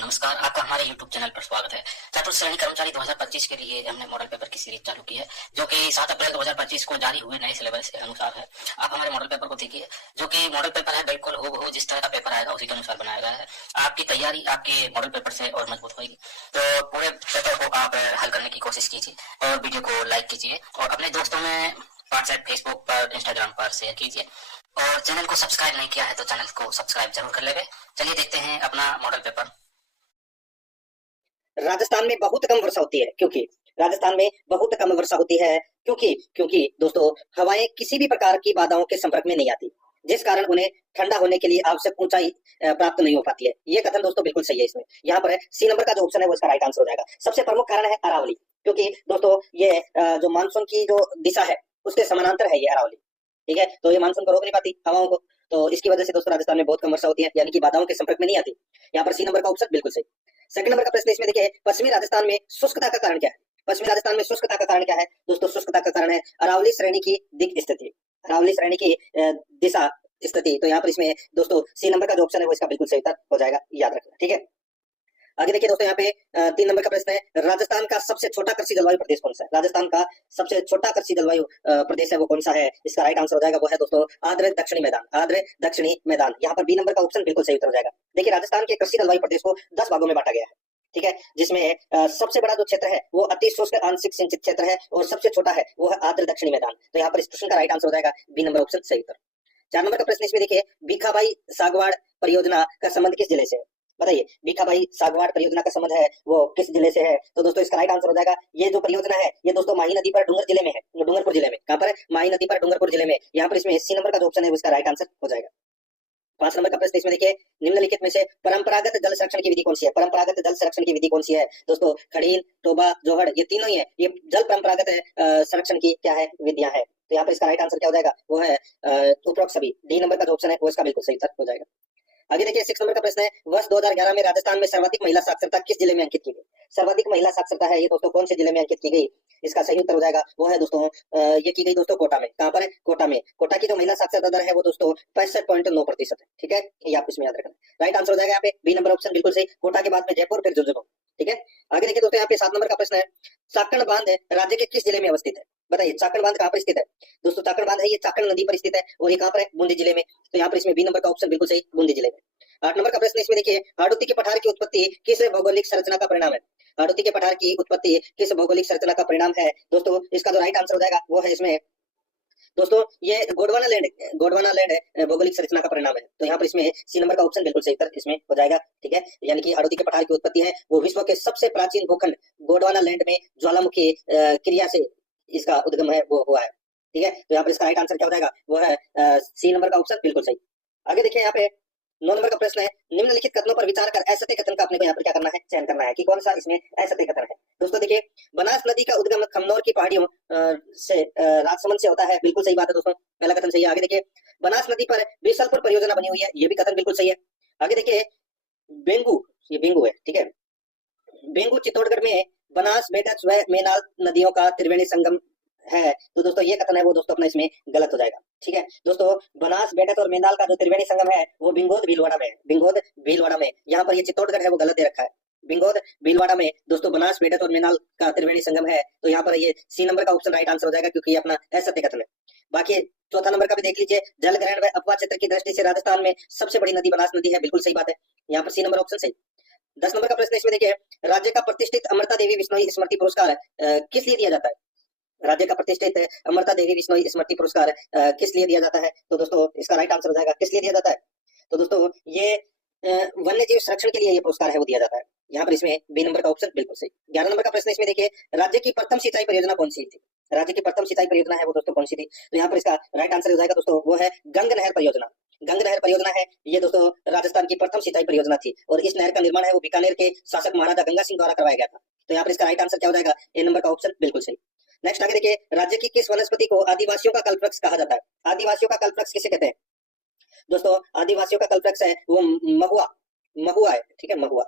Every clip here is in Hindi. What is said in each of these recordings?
नमस्कार, आपका हमारे YouTube चैनल पर स्वागत है। चतुर्थ श्रेणी कर्मचारी 2025 के लिए हमने मॉडल पेपर की सीरीज चालू की है, जो कि 7 अप्रैल 2025 को जारी हुए नए सिलेबस के अनुसार है। आप हमारे मॉडल पेपर को देखिए, जो कि मॉडल पेपर है बिल्कुल हूबहू जिस तरह का पेपर आएगा उसी के अनुसार बनाया गया है। आपकी तैयारी आपके मॉडल पेपर से और मजबूत होगी। तो पूरे पेपर को आप हल करने की कोशिश कीजिए और वीडियो को लाइक कीजिए और अपने दोस्तों में व्हाट्सएप, फेसबुक पर, इंस्टाग्राम पर शेयर कीजिए। और चैनल को सब्सक्राइब नहीं किया है तो चैनल को सब्सक्राइब जरूर कर लेंगे। चलिए देखते हैं अपना मॉडल पेपर। राजस्थान में बहुत कम वर्षा होती है क्योंकि राजस्थान में बहुत कम वर्षा होती है क्योंकि दोस्तों हवाएं किसी भी प्रकार की बाधाओं के संपर्क में नहीं आती, जिस कारण उन्हें ठंडा होने के लिए आवश्यक ऊंचाई प्राप्त नहीं हो पाती है। ये कथन दोस्तों बिल्कुल सही है। इसमें यहाँ पर सी नंबर का जो ऑप्शन है वो इसका राइट आंसर हो जाएगा। सबसे प्रमुख कारण है अरावली, क्योंकि दोस्तों ये जो मानसून की जो दिशा है उसके समानांतर है ये अरावली। ठीक है, तो ये मानसून को रोक नहीं पाती हवाओं को, तो इसकी वजह से दोस्तों राजस्थान में बहुत कम वर्षा होती है, यानी कि बाधाओं के संपर्क में नहीं आती। यहाँ पर सी नंबर का ऑप्शन बिल्कुल सही। सेकंड नंबर का प्रश्न इसमें देखिए, पश्चिमी राजस्थान में शुष्कता का कारण क्या है? पश्चिमी राजस्थान में शुष्कता का कारण क्या है दोस्तों? शुष्कता का कारण है अरावली श्रेणी की दिक स्थिति, अरावली श्रेणी की दिशा स्थिति। तो यहाँ पर इसमें दोस्तों सी नंबर का जो ऑप्शन है वो इसका बिल्कुल सही उत्तर हो जाएगा, याद रखना। ठीक है, आगे देखिए दोस्तों, यहाँ पे 3 नंबर का प्रश्न है, राजस्थान का सबसे छोटा कृषि जलवायु प्रदेश कौन सा है? राजस्थान का सबसे छोटा कृषि जलवायु प्रदेश है वो कौन सा है? इसका राइट आंसर हो जाएगा वो है दोस्तों आर्द्र दक्षिणी मैदान, आर्द्र दक्षिणी मैदान। यहाँ पर बी नंबर का ऑप्शन बिल्कुल सही उत्तर हो जाएगा। देखिए, राजस्थान के कृषि जलवायु प्रदेश को 10 भागों में बांटा गया है। ठीक है, जिसमें सबसे बड़ा जो क्षेत्र है वो अति शुष्क आंशिक सिंचित क्षेत्र है और सबसे छोटा है वो है आर्द्र दक्षिणी मैदान। तो यहाँ पर इस प्रश्न का राइट आंसर हो जाएगा बी नंबर ऑप्शन सही उत्तर। 4 नंबर का प्रश्न इसमें देखिए, भीखाबाई सागवाड़ परियोजना का संबंध किस जिले से है? बताइए, भीखाबाई सागवाड़ परियोजना का संबंध है वो किस जिले से है? तो दोस्तों इसका राइट आंसर हो जाएगा, ये जो परियोजना है ये दोस्तों माही नदी पर डूंगर जिले में है, डूंगरपुर जिले में। कहां पर है? माही नदी पर डूंगरपुर जिले में। यहाँ पर इसमें सी नंबर का जो ऑप्शन है वो इसका राइट आंसर हो जाएगा। 5 नंबर का प्रश्न इसमें देखिए, निम्नलिखित में से परंपरागत जल संरक्षण की विधि कौन सी है? परंपरागत जल संरक्षण की विधि कौन सी है दोस्तों? खड़ीन, टोबा, जोहड़, ये तीनों ही है। ये जल परंपरागत संरक्षण की क्या है? विधियां है। तो यहाँ पर इसका राइट आंसर क्या हो जाएगा? वो है उपरोक्त सभी। डी नंबर का जो ऑप्शन है वो इसका बिल्कुल सही उत्तर हो जाएगा। आगे देखिए, 6 नंबर का प्रश्न है, वर्ष 2011 में राजस्थान में सर्वाधिक महिला साक्षरता किस जिले में अंकित की गई? सर्वाधिक महिला साक्षरता है ये दोस्तों कौन से जिले में अंकित की गई? इसका सही उत्तर हो जाएगा वो है दोस्तों ये की गई दोस्तों कोटा में। कहां पर है? कोटा में। कोटा की जो महिला साक्षरता दर है वो दोस्तों 65.9% है। ठीक है, ये आप इसमें याद रखना। राइट आंसर हो जाएगा यहाँ पे बी नंबर ऑप्शन बिल्कुल सही। कोटा के बाद में जयपुर, फिर झुंझुनू। ठीक है, आगे देखिए दोस्तों, यहाँ पे 7 नंबर का प्रश्न है, चाकण बांध राज्य के किस जिले में अवस्थित है? बताइए, चाकण बांध कहां पर स्थित है दोस्तों? चाकण बांध है ये चाकण नदी पर स्थित है और ये कहां पर है? बूंदी जिले में। तो यहाँ पर इसमें बी नंबर का ऑप्शन बिल्कुल सही, बूंदी जिले में। 8 नंबर का प्रश्न इसमें देखिए, हाड़ौती के पठार की उत्पत्ति किस भौगोलिक संरचना का परिणाम है? हाड़ौती के पठार की उत्पत्ति किस भौगोलिक संरचना का परिणाम है दोस्तों? इसका जो राइट आंसर हो जाएगा वो है इसमें दोस्तों ये गोंडवाना लैंड भौगोलिक संरचना का परिणाम है। तो यहाँ पर इसमें सी नंबर का ऑप्शन बिल्कुल सही उत्तर इसमें हो जाएगा। ठीक है, यानी कि हाड़ौती के पठार की उत्पत्ति है वो विश्व के सबसे प्राचीन भूखंड गोंडवाना लैंड में ज्वालामुखी क्रिया से इसका उद्गम है वो हुआ है। ठीक है, तो यहाँ पर इसका राइट आंसर क्या हो जाएगा वो है सी नंबर का ऑप्शन बिल्कुल सही। आगे देखिए, यहाँ पे 9 नंबर का प्रश्न है, निम्नलिखित कथनों पर विचार कर असत्य कथन का अपने को यहाँ पर क्या करना है? चयन करना है कि कौन सा इसमें असत्य कथन है। दोस्तों देखिए, बनास नदी का उद्गम खमनौर की पहाड़ियों से राजसमंद से होता है। बिल्कुल सही बात है दोस्तों, पहला कथन सही है। आगे देखिए, बनास नदी पर बीसलपुर परियोजना बनी हुई है, ये भी कथन बिल्कुल सही है। आगे देखिए, बेंगू, ये बेंगू है। ठीक है, बेंगू चित्तौड़गढ़ में बनास, बेटच व मेनाल नदियों का त्रिवेणी संगम है। तो दोस्तों ये कथन है वो दोस्तों अपना इसमें गलत हो जाएगा। ठीक है दोस्तों, बनास, बेटच और मेनाल का जो त्रिवेणी संगम है वो बिंगोद भीलवाड़ा में है, बिंगोद भीलवाड़ा में। यहाँ पर ये चित्तौड़गढ़ है वो गलत दे रखा है। बिंगोद भीलवाड़ा में दोस्तों बनास, बेटच और मेनाल का त्रिवेणी संगम है। तो यहाँ पर ये सी नंबर का ऑप्शन राइट आंसर हो जाएगा, क्योंकि ये अपना असत्य कथन है। बाकी चौथा नंबर का भी देख लीजिए, जल ग्रहण व अपवा क्षेत्र की दृष्टि से राजस्थान में सबसे बड़ी नदी बनास नदी है। बिल्कुल सही बात है, यहाँ पर सी नंबर ऑप्शन सही। 10 नंबर का प्रश्न इसमें देखिए, राज्य का प्रतिष्ठित अमृता देवी विश्नोई स्मृति पुरस्कार किस लिए दिया जाता है? राज्य का प्रतिष्ठित अमृता देवी विश्नोई स्मृति पुरस्कार किस लिए दिया जाता है? तो दोस्तों इसका राइट आंसर हो जाएगा किस लिए दिया जाता है? तो दोस्तों ये वन्य जीव संरक्षण के लिए ये पुरस्कार है वो दिया जाता है। यहाँ पर इसमें बी नंबर का ऑप्शन बिल्कुल सही। 11 नंबर का प्रश्न इसमें देखिए, राज्य की प्रथम सिंचाई परियोजना कौन सी थी? राज्य की प्रथम सिंचाई परियोजना है वो दोस्तों कौन सी थी? तो यहाँ पर इसका राइट आंसर हो जाएगा दोस्तों वो है गंग नहर परियोजना। गंग नहर परियोजना है ये दोस्तों राजस्थान की प्रथम सिंचाई परियोजना थी और इस नहर का निर्माण है वो बीकानेर के शासक महाराजा गंगा सिंह द्वारा करवाया गया था। तो यहाँ पर इसका राइट आंसर क्या हो जाएगा? ए नंबर का ऑप्शन बिल्कुल सही। नेक्स्ट आगे देखिए, राज्य की किस वनस्पति को आदिवासियों का कल्पवृक्ष कहा जाता है? आदिवासियों का कल्पवृक्ष किसे कहते हैं दोस्तों? आदिवासियों का कल्पवृक्ष है वो महुआ, महुआ है। ठीक है, महुआ,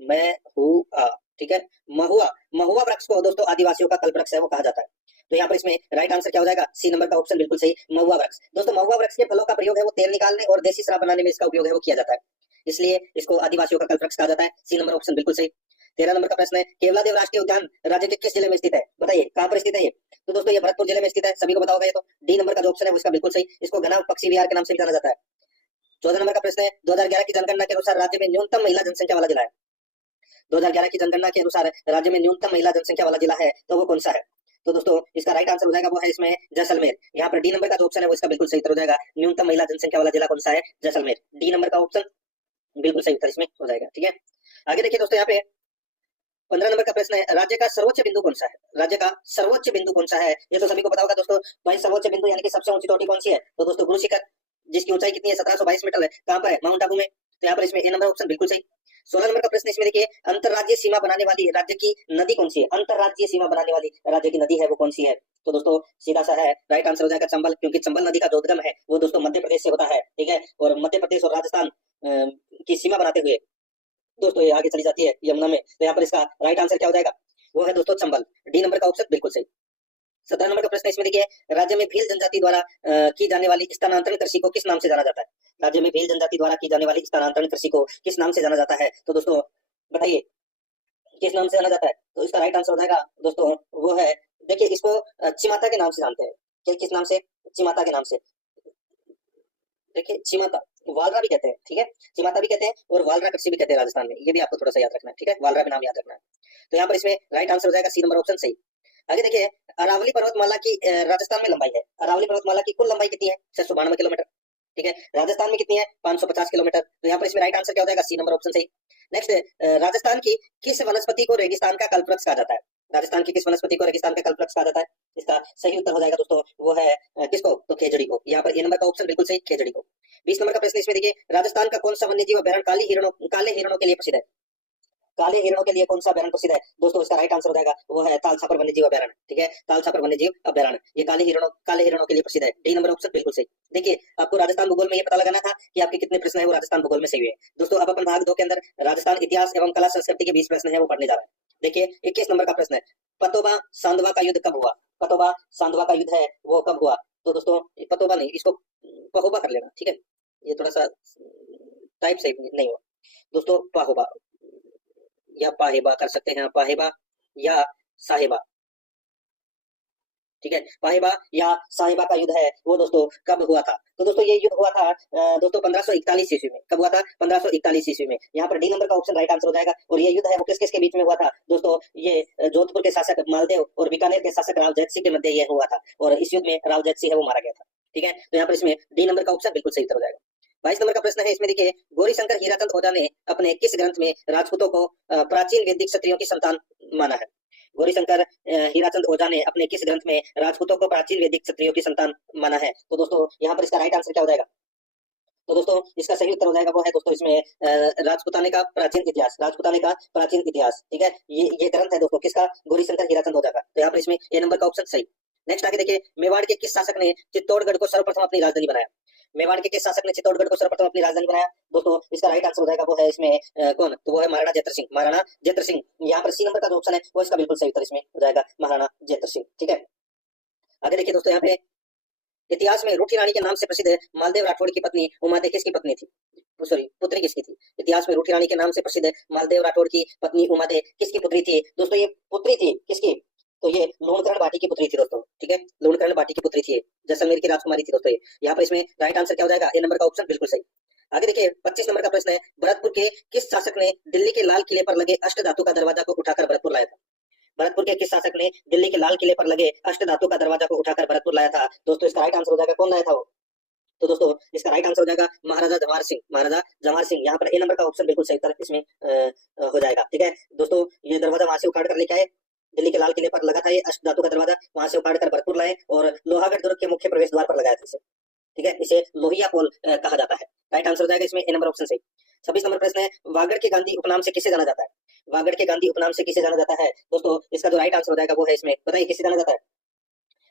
महुआ। ठीक है, महुआ, महुआ वृक्ष को दोस्तों आदिवासियों का कल्पवृक्ष है वो कहा जाता है। तो यहाँ पर इसमें राइट आंसर क्या हो जाएगा? सी नंबर का ऑप्शन बिल्कुल सही, महुआ वृक्ष। दोस्तों महुआ वृक्ष के फलों का प्रयोग है वो तेल निकालने और देसी शराब बनाने में इसका उपयोग है वो किया जाता है। इसलिए इसको आदिवासियों का कल्पवृक्ष कहा जाता है। सी नंबर ऑप्शन बिल्कुल सही। 13 नंबर का प्रश्न है, केवलादेव राष्ट्रीय उद्यान राज्य के किस जिले में स्थित है? बताइए कहां पर स्थित है ये? तो दोस्तों ये भरतपुर जिले में स्थित है, सभी को पता होगा ये तो। डी नंबर का जो ऑप्शन है वो इसका बिल्कुल सही। इसको घना पक्षी विहार के नाम से भी जाना जाता है। 14 नंबर का प्रश्न है, 2011 की जनगणना के अनुसार राज्य में न्यूनतम महिला जनसंख्या वाला जिला है। 2011 की जनगणना के अनुसार राज्य में न्यूनतम महिला जनसंख्या वाला जिला है तो वो कौन सा है? तो दोस्तों इसका राइट आंसर हो जाएगा वो है इसमें जैसलमेर। यहाँ पर डी नंबर का जो ऑप्शन है वो इसका बिल्कुल सही उत्तर हो जाएगा। न्यूनतम महिला जनसंख्या वाला जिला कौन सा है? जैसलमेर। डी नंबर का ऑप्शन बिल्कुल सही उत्तर इसमें हो जाएगा। ठीक है, आगे देखिए दोस्तों, यहाँ पे 15 नंबर का प्रश्न है, राज्य का सर्वोच्च बिंदु कौन सा है? राज्य का सर्वोच्च बिंदु कौन सा है? ये तो सभी को पता होगा दोस्तों। भाई सर्वोच्च बिंदु यानी कि सबसे ऊंची चोटी कौन सी है? तो दोस्तों गुरु शिखर, जिसकी ऊंचाई कितनी है? 1722 मीटर है। कहां पर है? माउंट आबू में। तो यहाँ पर इसमें ए नंबर ऑप्शन बिल्कुल सही। 16 नंबर का प्रश्न इसमें देखिए, अंतरराज्यीय सीमा बनाने वाली राज्य की नदी कौन सी है? अंतरराज्यीय सीमा बनाने वाली राज्य की नदी है वो कौन सी है? तो दोस्तों सीधा सा है, राइट आंसर हो जाएगा चंबल, क्योंकि चंबल नदी का जो उद्गम है वो दोस्तों मध्य प्रदेश से होता है। ठीक है, और मध्य प्रदेश और राजस्थान की सीमा बनाते हुए दोस्तों ये आगे चली जाती है यमुना में। तो यहाँ पर इसका राइट आंसर क्या हो जाएगा? वो है दोस्तों चंबल। डी नंबर का ऑप्शन बिल्कुल सही। 17 नंबर का प्रश्न इसमें देखिए, राज्य में भील जनजाति द्वारा की जाने वाली स्थानांतरण कृषि को किस नाम से जाना जाता है? राज्य में भील जनजाति द्वारा की जाने वाली स्थानांतरण कृषि को किस नाम से जाना जाता है? तो दोस्तों बताइए किस नाम से जाना जाता है? तो इसका राइट आंसर हो जाएगा दोस्तों वो है, देखिए इसको चिमाता के नाम से जानते हैं। किस नाम से? चिमाता के नाम से। देखिए चिमाता, वालरा भी कहते हैं। ठीक है, चिमाता भी कहते हैं और वालरा कृषि भी कहते हैं राजस्थान में। ये भी आपको थोड़ा सा याद रखना है। ठीक है, वालरा भी नाम याद रखना है। तो यहाँ पर इसमें राइट आंसर हो जाएगा सी नंबर ऑप्शन सही। आगे देखिए, अरावली पर्वतमाला की राजस्थान में लंबाई है। अरावली पर्वतमाला की कुल लंबाई कितनी है? 692 किलोमीटर। ठीक है, राजस्थान में कितनी है? 550 किलोमीटर। तो यहाँ पर इसमें राइट आंसर क्या हो जाएगा? सी नंबर ऑप्शन सही। नेक्स्ट, राजस्थान की किस वनस्पति को रेगिस्तान का कल्पवृक्ष कहा जाता है? राजस्थान की किस वनस्पति को रेगिस्तान का कल्पवृक्ष कहा जाता है? इसका सही उत्तर हो जाएगा दोस्तों वो है किसको? तो खेजड़ी को। यहाँ पर ए नंबर का ऑप्शन बिल्कुल सही, खेजड़ी को। 20 नंबर का प्रश्न इसमें देखिए, राजस्थान का कौन सा वन्यजीव अभ्यारण्य काले हिरणों के लिए प्रसिद्ध है? काले हिरणों के लिए कौन सा अभ्यारण्य प्रसिद्ध है? दोस्तों इसका राइट आंसर हो जाएगा वो है तालछापर वन्यजीव अभ्यारण्य। ठीक है, तालछापर वन्यजीव अभ्यारण्य ये काले हिरणों के लिए प्रसिद्ध है। डी नंबर ऑप्शन बिल्कुल सही। देखिए आपको राजस्थान भूगोल में ये पता लगाना था कि आपके कितने प्रश्न है वो राजस्थान भूगोल में सही हुए। दोस्तों अब अपन भाग 2 के अंदर राजस्थान इतिहास एवं कला संस्कृति के 20 प्रश्न है वो पढ़ने जा रहे हैं। देखिए 21 नंबर का प्रश्न है, पतोबा सांधवा का युद्ध कब हुआ? पतोबा सांधवा का युद्ध है वो कब हुआ? तो दोस्तों पतोबा नहीं, इसको पहोबा कर लेना। ठीक है, ये थोड़ा सा टाइप सही नहीं हुआ दोस्तों। पहोबा या पाहेबा कर सकते हैं, पाहेबा या साहेबा। ठीक है, पाहेबा या साहेबा का युद्ध है वो दोस्तों कब हुआ था? तो दोस्तों ये युद्ध हुआ था दोस्तों 1541 ईस्वी में। कब हुआ था? 1541 ईस्वी में। यहाँ पर डी नंबर का ऑप्शन राइट आंसर हो जाएगा। और ये युद्ध है वो किस किस के बीच में हुआ था? दोस्तों ये जोधपुर के शासक मालदेव और बीकानेर के शासक राव जैत सिंह के मध्य ये हुआ था, और इस युद्ध में राव जैत सिंह है वो मारा गया था। ठीक है, तो यहाँ पर इसमें डी नंबर का ऑप्शन बिल्कुल सही उत्तर हो जाएगा। 22 नंबर का प्रश्न है इसमें देखिए, गौरीशंकर हीराचंद ओझा ने अपने किस ग्रंथ में राजपूतों को प्राचीन वैदिक क्षत्रियों की संतान माना है? गौरीशंकर हीराचंद ओझा ने अपने किस ग्रंथ में राजपूतों को प्राचीन वैदिक क्षत्रियों की संतान माना है? तो दोस्तों यहाँ पर इसका राइट आंसर क्या हो जाएगा? तो दोस्तों इसका सही उत्तर हो जाएगा वो है दोस्तों इसमें राजपूताने का प्राचीन इतिहास। राजपूताने का प्राचीन इतिहास। ठीक है, ये ग्रंथ है दोस्तों किसका? गौरीशंकर हीराचंद ओझा का। तो यहाँ पर इसमें ए नंबर का ऑप्शन सही। नेक्स्ट आगे देखिए, मेवाड़ के किस शासक ने चित्तौड़गढ़ को सर्वप्रथम अपनी राजधानी बनाया? मेवाड़ के किस शासक ने चित्तौड़गढ़ को सर्वप्रथम अपनी राजधानी बनाया? दोस्तों इसका राइट आंसर हो जाएगा वो है इसमें कौन? तो वो है महाराणा जयद्रथ सिंह। महाराणा जयद्रथ सिंह। यहाँ पर सी नंबर का जो ऑप्शन है वो इसका बिल्कुल सही उत्तर इसमें हो जाएगा, महाराणा जयद्रथ सिंह। ठीक है, आगे देखिए दोस्तों, यहाँ पे इतिहास में रूठी रानी के नाम से प्रसिद्ध मालदेव राठौड़ की पत्नी उमादे किसकी पत्नी थी? सॉरी, पुत्री किसकी थी? इतिहास में रूठी रानी के नाम से प्रसिद्ध मालदेव राठौड़ की पत्नी उमादे किसकी पुत्री थी? दोस्तों ये पुत्री थी किसकी? तो ये लूणकरण बाटी की पुत्री थी दोस्तों। ठीक है, लूणकरण बाटी की पुत्री थी, जैसलमेर की राजकुमारी थी दोस्तों ये। यहाँ पर इसमें राइट आंसर क्या हो जाएगा? ए नंबर का ऑप्शन बिल्कुल सही। आगे देखिए 25 नंबर का प्रश्न है, भरतपुर के किस शासक ने दिल्ली के लाल किले पर लगे अष्ट धातु का दरवाजा को उठाकर भरतपुर लाया था? भरतपुर के किस शासक ने दिल्ली के लाल किले पर लगे अष्ट धातु का दरवाजा को उठाकर भरतपुर लाया था? दोस्तों इसका राइट आंसर हो जाएगा कौन लाया था वो? तो दोस्तों इसका राइट आंसर हो जाएगा महाराजा जवाहर सिंह। महाराजा जवाहर सिंह। यहाँ पर ए नंबर का ऑप्शन बिल्कुल सही उत्तर इसमें हो जाएगा। ठीक है दोस्तों, ये दरवाजा वहां से उखाड़ कर लेके आए, दिल्ली के लाल किले पर लगा था ये अष्ट धातु का दरवाजा, वहां से उखाड़ कर भरतपुर लाए और लोहागढ़ दुर्ग के मुख्य प्रवेश द्वार पर लगाया था इसे। ठीक है, इसे लोहिया पोल कहा जाता है। राइट आंसर हो जाएगा इसमें ए नंबर ऑप्शन सही। 26 नंबर प्रश्न है, वागड़ के गांधी उपनाम से किसे जाना जाता है? वागड़ के गांधी उपनाम से किसे जाना जाता है? दोस्तों इसका जो राइट आंसर हो जाएगा वो है इसमें, बताइए किसे जाना जाता है?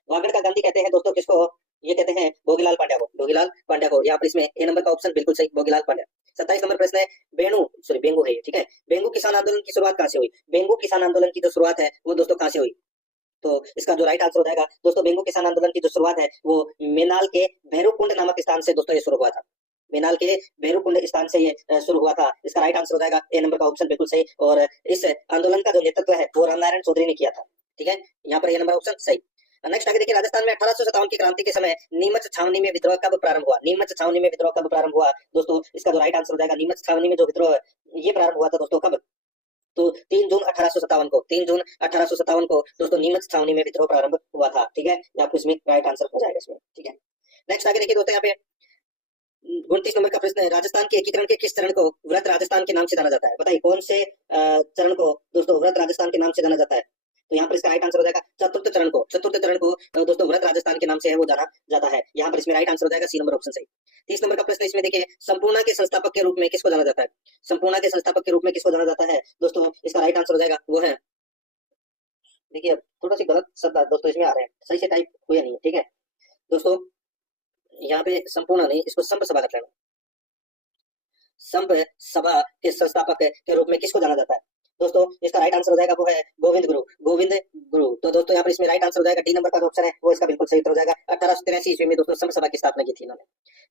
वागड़ का गांधी कहते हैं दोस्तों किसको? ये कहते हैं भोगीलाल पांड्या को। भोगीलाल पांड्या को। यहाँ पर इसमें ए नंबर का ऑप्शन बिल्कुल सही, भोगीलाल पांड्या। 27 नंबर प्रश्न है, बेंगू है ये। ठीक है, बेंगू किसान आंदोलन की शुरुआत कहाँ से हुई? बेंगू किसान आंदोलन की जो शुरुआत है वो दोस्तों कहाँ से हुई? तो इसका जो राइट आंसर हो जाएगा दोस्तों, बेंगू किसान आंदोलन की जो शुरुआत है वो मेनाल के भैरवकुंड नामक स्थान से दोस्तों ये शुरू हुआ था। मेनाल के बेरुकुंड स्थान से ये शुरू हुआ था। इसका राइट आंसर हो जाएगा ए नंबर का ऑप्शन बिल्कुल सही। और इस आंदोलन का जो नेतृत्व है वो रामनारायण चौधरी ने किया था। ठीक है, यहाँ पर ए नंबर ऑप्शन सही। नेक्स्ट आगे देखिए, राजस्थान में 1857 की क्रांति के समय नीमच छावनी में विद्रोह कब प्रारंभ हुआ? नीमच छावनी में विद्रोह कब प्रारंभ हुआ दोस्तों? इसका जो राइट आंसर हो जाएगा, नीमच छावनी में जो विद्रोह ये प्रारंभ हुआ था दोस्तों कब? तो 3 जून 1857 को, 3 जून 1857 को दोस्तों नीमच छावनी में विद्रोह प्रारंभ हुआ था। ठीक है, ये आपको इसमें राइट आंसर हो जाएगा इसमें। ठीक है, नेक्स्ट आगे देखिए दोस्तों, यहाँ पे 29 नंबर का प्रश्न है, राजस्थान के एकीकरण के किस चरण को व्रत राजस्थान के नाम से जाना जाता है? बताइए कौन से चरण को दोस्तों व्रत राजस्थान के नाम से जाना जाता है? तो यहाँ पर इसका राइट आंसर हो जाएगा चतुर्थ चरण को। चतुर्थ चरण को दोस्तों व्रत राजस्थान के नाम से है वो जाना जाता है। यहाँ पर इसमें राइट आंसर हो जाएगा सी नंबर ऑप्शन सही। 30 नंबर का प्रश्न इसमें देखिए, संपूर्णा के संस्थापक के रूप में किसको जाना जाता है? संपूर्णा के संस्थापक के रूप में किसको जाना जाता है दोस्तों? इसका राइट आंसर हो जाएगा वो है, देखिए थोड़ा सी गलत शब्द दोस्तों इसमें आ रहे हैं, सही से टाइप हुआ नहीं है। ठीक है दोस्तों, यहाँ पे संपूर्ण नहीं, इसको संप सभा रख लेना। संप सभा के संस्थापक के रूप में किसको जाना जाता है दोस्तों? इसका राइट आंसर हो जाएगा वो है गोविंद गुरु, गोविंद गुरु। तो दोस्तों यहाँ पर इसमें राइट आंसर हो जाएगा डी नंबर का जो ऑप्शन है वो इसका बिल्कुल सही उत्तर हो जाएगा। 1883 ईस्वी में दोस्तों संप सभा की स्थापना की थी इन्होंने।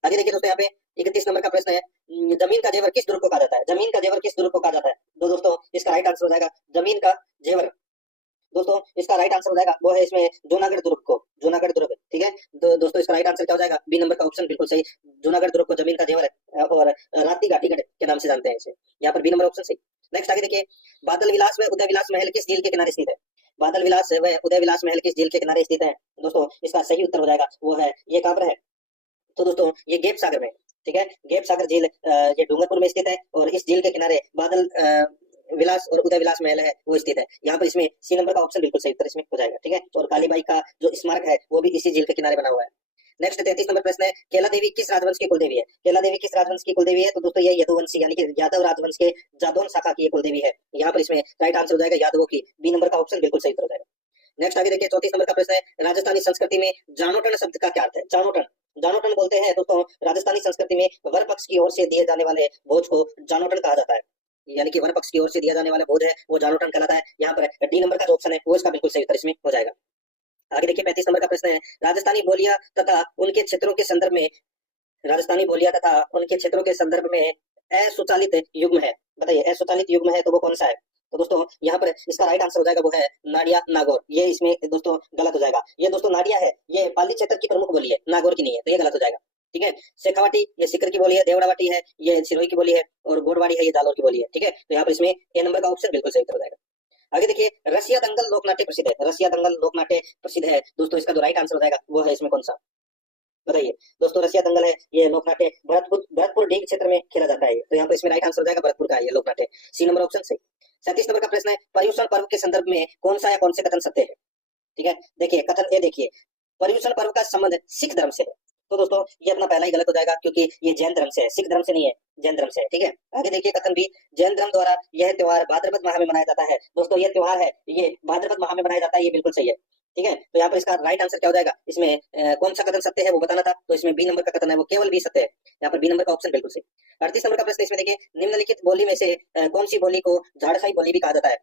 आगे देखिए दोस्तों, यहाँ पे 31 नंबर का प्रश्न है, जमीन का जेवर किस दुर्ग को कहा जाता है? जमीन का जेवर किस दुर्ग को कहा जाता है? तो दोस्तों इसका राइट आंसर हो जाएगा जमीन का जेवर, दोस्तों इसका राइट आंसर हो जाएगा वो है इसमें जूनागढ़ दुर्ग को, जूनागढ़ दुर्ग। ठीक है, दोस्तों इसका राइट आंसर क्या हो जाएगा? बी नंबर का ऑप्शन बिल्कुल सही, जूनागढ़ दुर्ग को जमीन का जेवर है और राती घाटीगढ़ के नाम से जानते हैं इसे। यहाँ पर बी नंबर ऑप्शन सही। नेक्स्ट आगे देखिए, बादल विलास व उदय विलास महल किस झील के किनारे स्थित है? बादल विलास व उदय विलास महल किस झील के किनारे स्थित है दोस्तों? इसका सही उत्तर हो जाएगा वो है, ये कहाँ पर है? तो दोस्तों ये गेप सागर में। ठीक है, गेप सागर झील ये डूंगरपुर में स्थित है और इस झील के किनारे बादल विलास और उदय विलास महल है वो स्थित है। यहाँ पर इसमें सी नंबर का ऑप्शन बिल्कुल सही उत्तर इसमें हो जाएगा। ठीक है, और कालीबाई का जो स्मारक है वो भी इसी झील के किनारे बना हुआ है। नेक्स्ट 33 नंबर प्रश्न है, केला देवी किस राजवंश की कुलदेवी है? केला देवी किस राजवंश की कुलदेवी है? तो दोस्तों ये यदुवंशी यानी कि यादव राजवंश के जादौन शाखा की कुलदेवी है। यहाँ पर इसमें राइट आंसर हो जाएगा यादवों की, बी नंबर का ऑप्शन बिल्कुल सही उत्तर हो जाएगा। नेक्स्ट आगे देखिए, 34 नंबर का प्रश्न है, राजस्थानी संस्कृति में जानोटन शब्द का क्या अर्थ है? जानोटन, जानोटन बोलते हैं दोस्तों राजस्थानी संस्कृति में वर पक्ष की ओर से दिए जाने वाले भोज को जानोटन कहा जाता है, यानी कि वन पक्ष की ओर से दिया जाने वाला भोज है वो जानोटन कहलाता है। यहाँ पर डी नंबर का जो ऑप्शन है वो इसका बिल्कुल सही उत्तर इसमें हो जाएगा। आगे देखिए 35 नंबर का प्रश्न है, राजस्थानी बोलियां तथा उनके क्षेत्रों के संदर्भ में, राजस्थानी बोलियां तथा उनके क्षेत्रों के संदर्भ में असुचालित युग्म है। बताइए असुचालित युग्म है तो वो कौन सा है? तो दोस्तों यहाँ पर इसका राइट आंसर हो जाएगा वो है नाडिया नागौर। ये इसमें दोस्तों गलत हो जाएगा, ये दोस्तों नाडिया है, ये पाली क्षेत्र की प्रमुख बोली है, नागौर की नहीं है, तो ये गलत हो जाएगा। ठीक है, शेखावाटी ये सिकर की बोली है, देवड़ावाटी है ये सिरोही की बोली है और गोडवाड़ी है ये जालौर की बोली है। ठीक है, तो यहाँ पर इसमें ए नंबर का ऑप्शन बिल्कुल सही उत्तर हो जाएगा। आगे देखिए, रसिया दंगल लोक नाट्य प्रसिद्ध है, रसिया दंगल लोक नाट्य प्रसिद्ध है दोस्तों, इसका जो राइट आंसर हो जाएगा वो है इसमें कौन सा? बताइए दोस्तों, रसिया दंगल है ये लोक नाट्य भरतपुर डीग क्षेत्र में खेला जाता है, तो यहाँ पर इसमें राइट आंसर हो जाएगा भरतपुर का ये लोक नाट्य, सी नंबर ऑप्शन सही। 37 नंबर का प्रश्न है, पर्युषण पर्व के संदर्भ में कौन सा या कौन से कथन सत्य है? ठीक है, देखिए कथन ए देखिए, पर्युषण पर्व का संबंध सिख धर्म से है, तो दोस्तों ये अपना पहला ही गलत हो जाएगा क्योंकि ये जैन धर्म से है, सिख धर्म से नहीं है, जैन धर्म से है। ठीक है, आगे देखिए कथन बी, जैन धर्म द्वारा यह त्योहार भाद्रपद माह में मनाया जाता है। दोस्तों ये त्योहार है ये भाद्रपद माह में मनाया जाता है, ये बिल्कुल सही है। ठीक है, तो यहाँ पर इसका राइट आंसर क्या हो जाएगा? इसमें कौन सा कथन सत्य है वो बताना था, तो इसमें बी नंबर का कथन है वो केवल भी सत्य है। यहाँ पर बी नंबर का ऑप्शन बिल्कुल सही। 38 नंबर का प्रश्न इसमें देखिए, निम्नलिखित बोली में से कौन सी बोली को झाड़साई बोली भी कहा जाता है?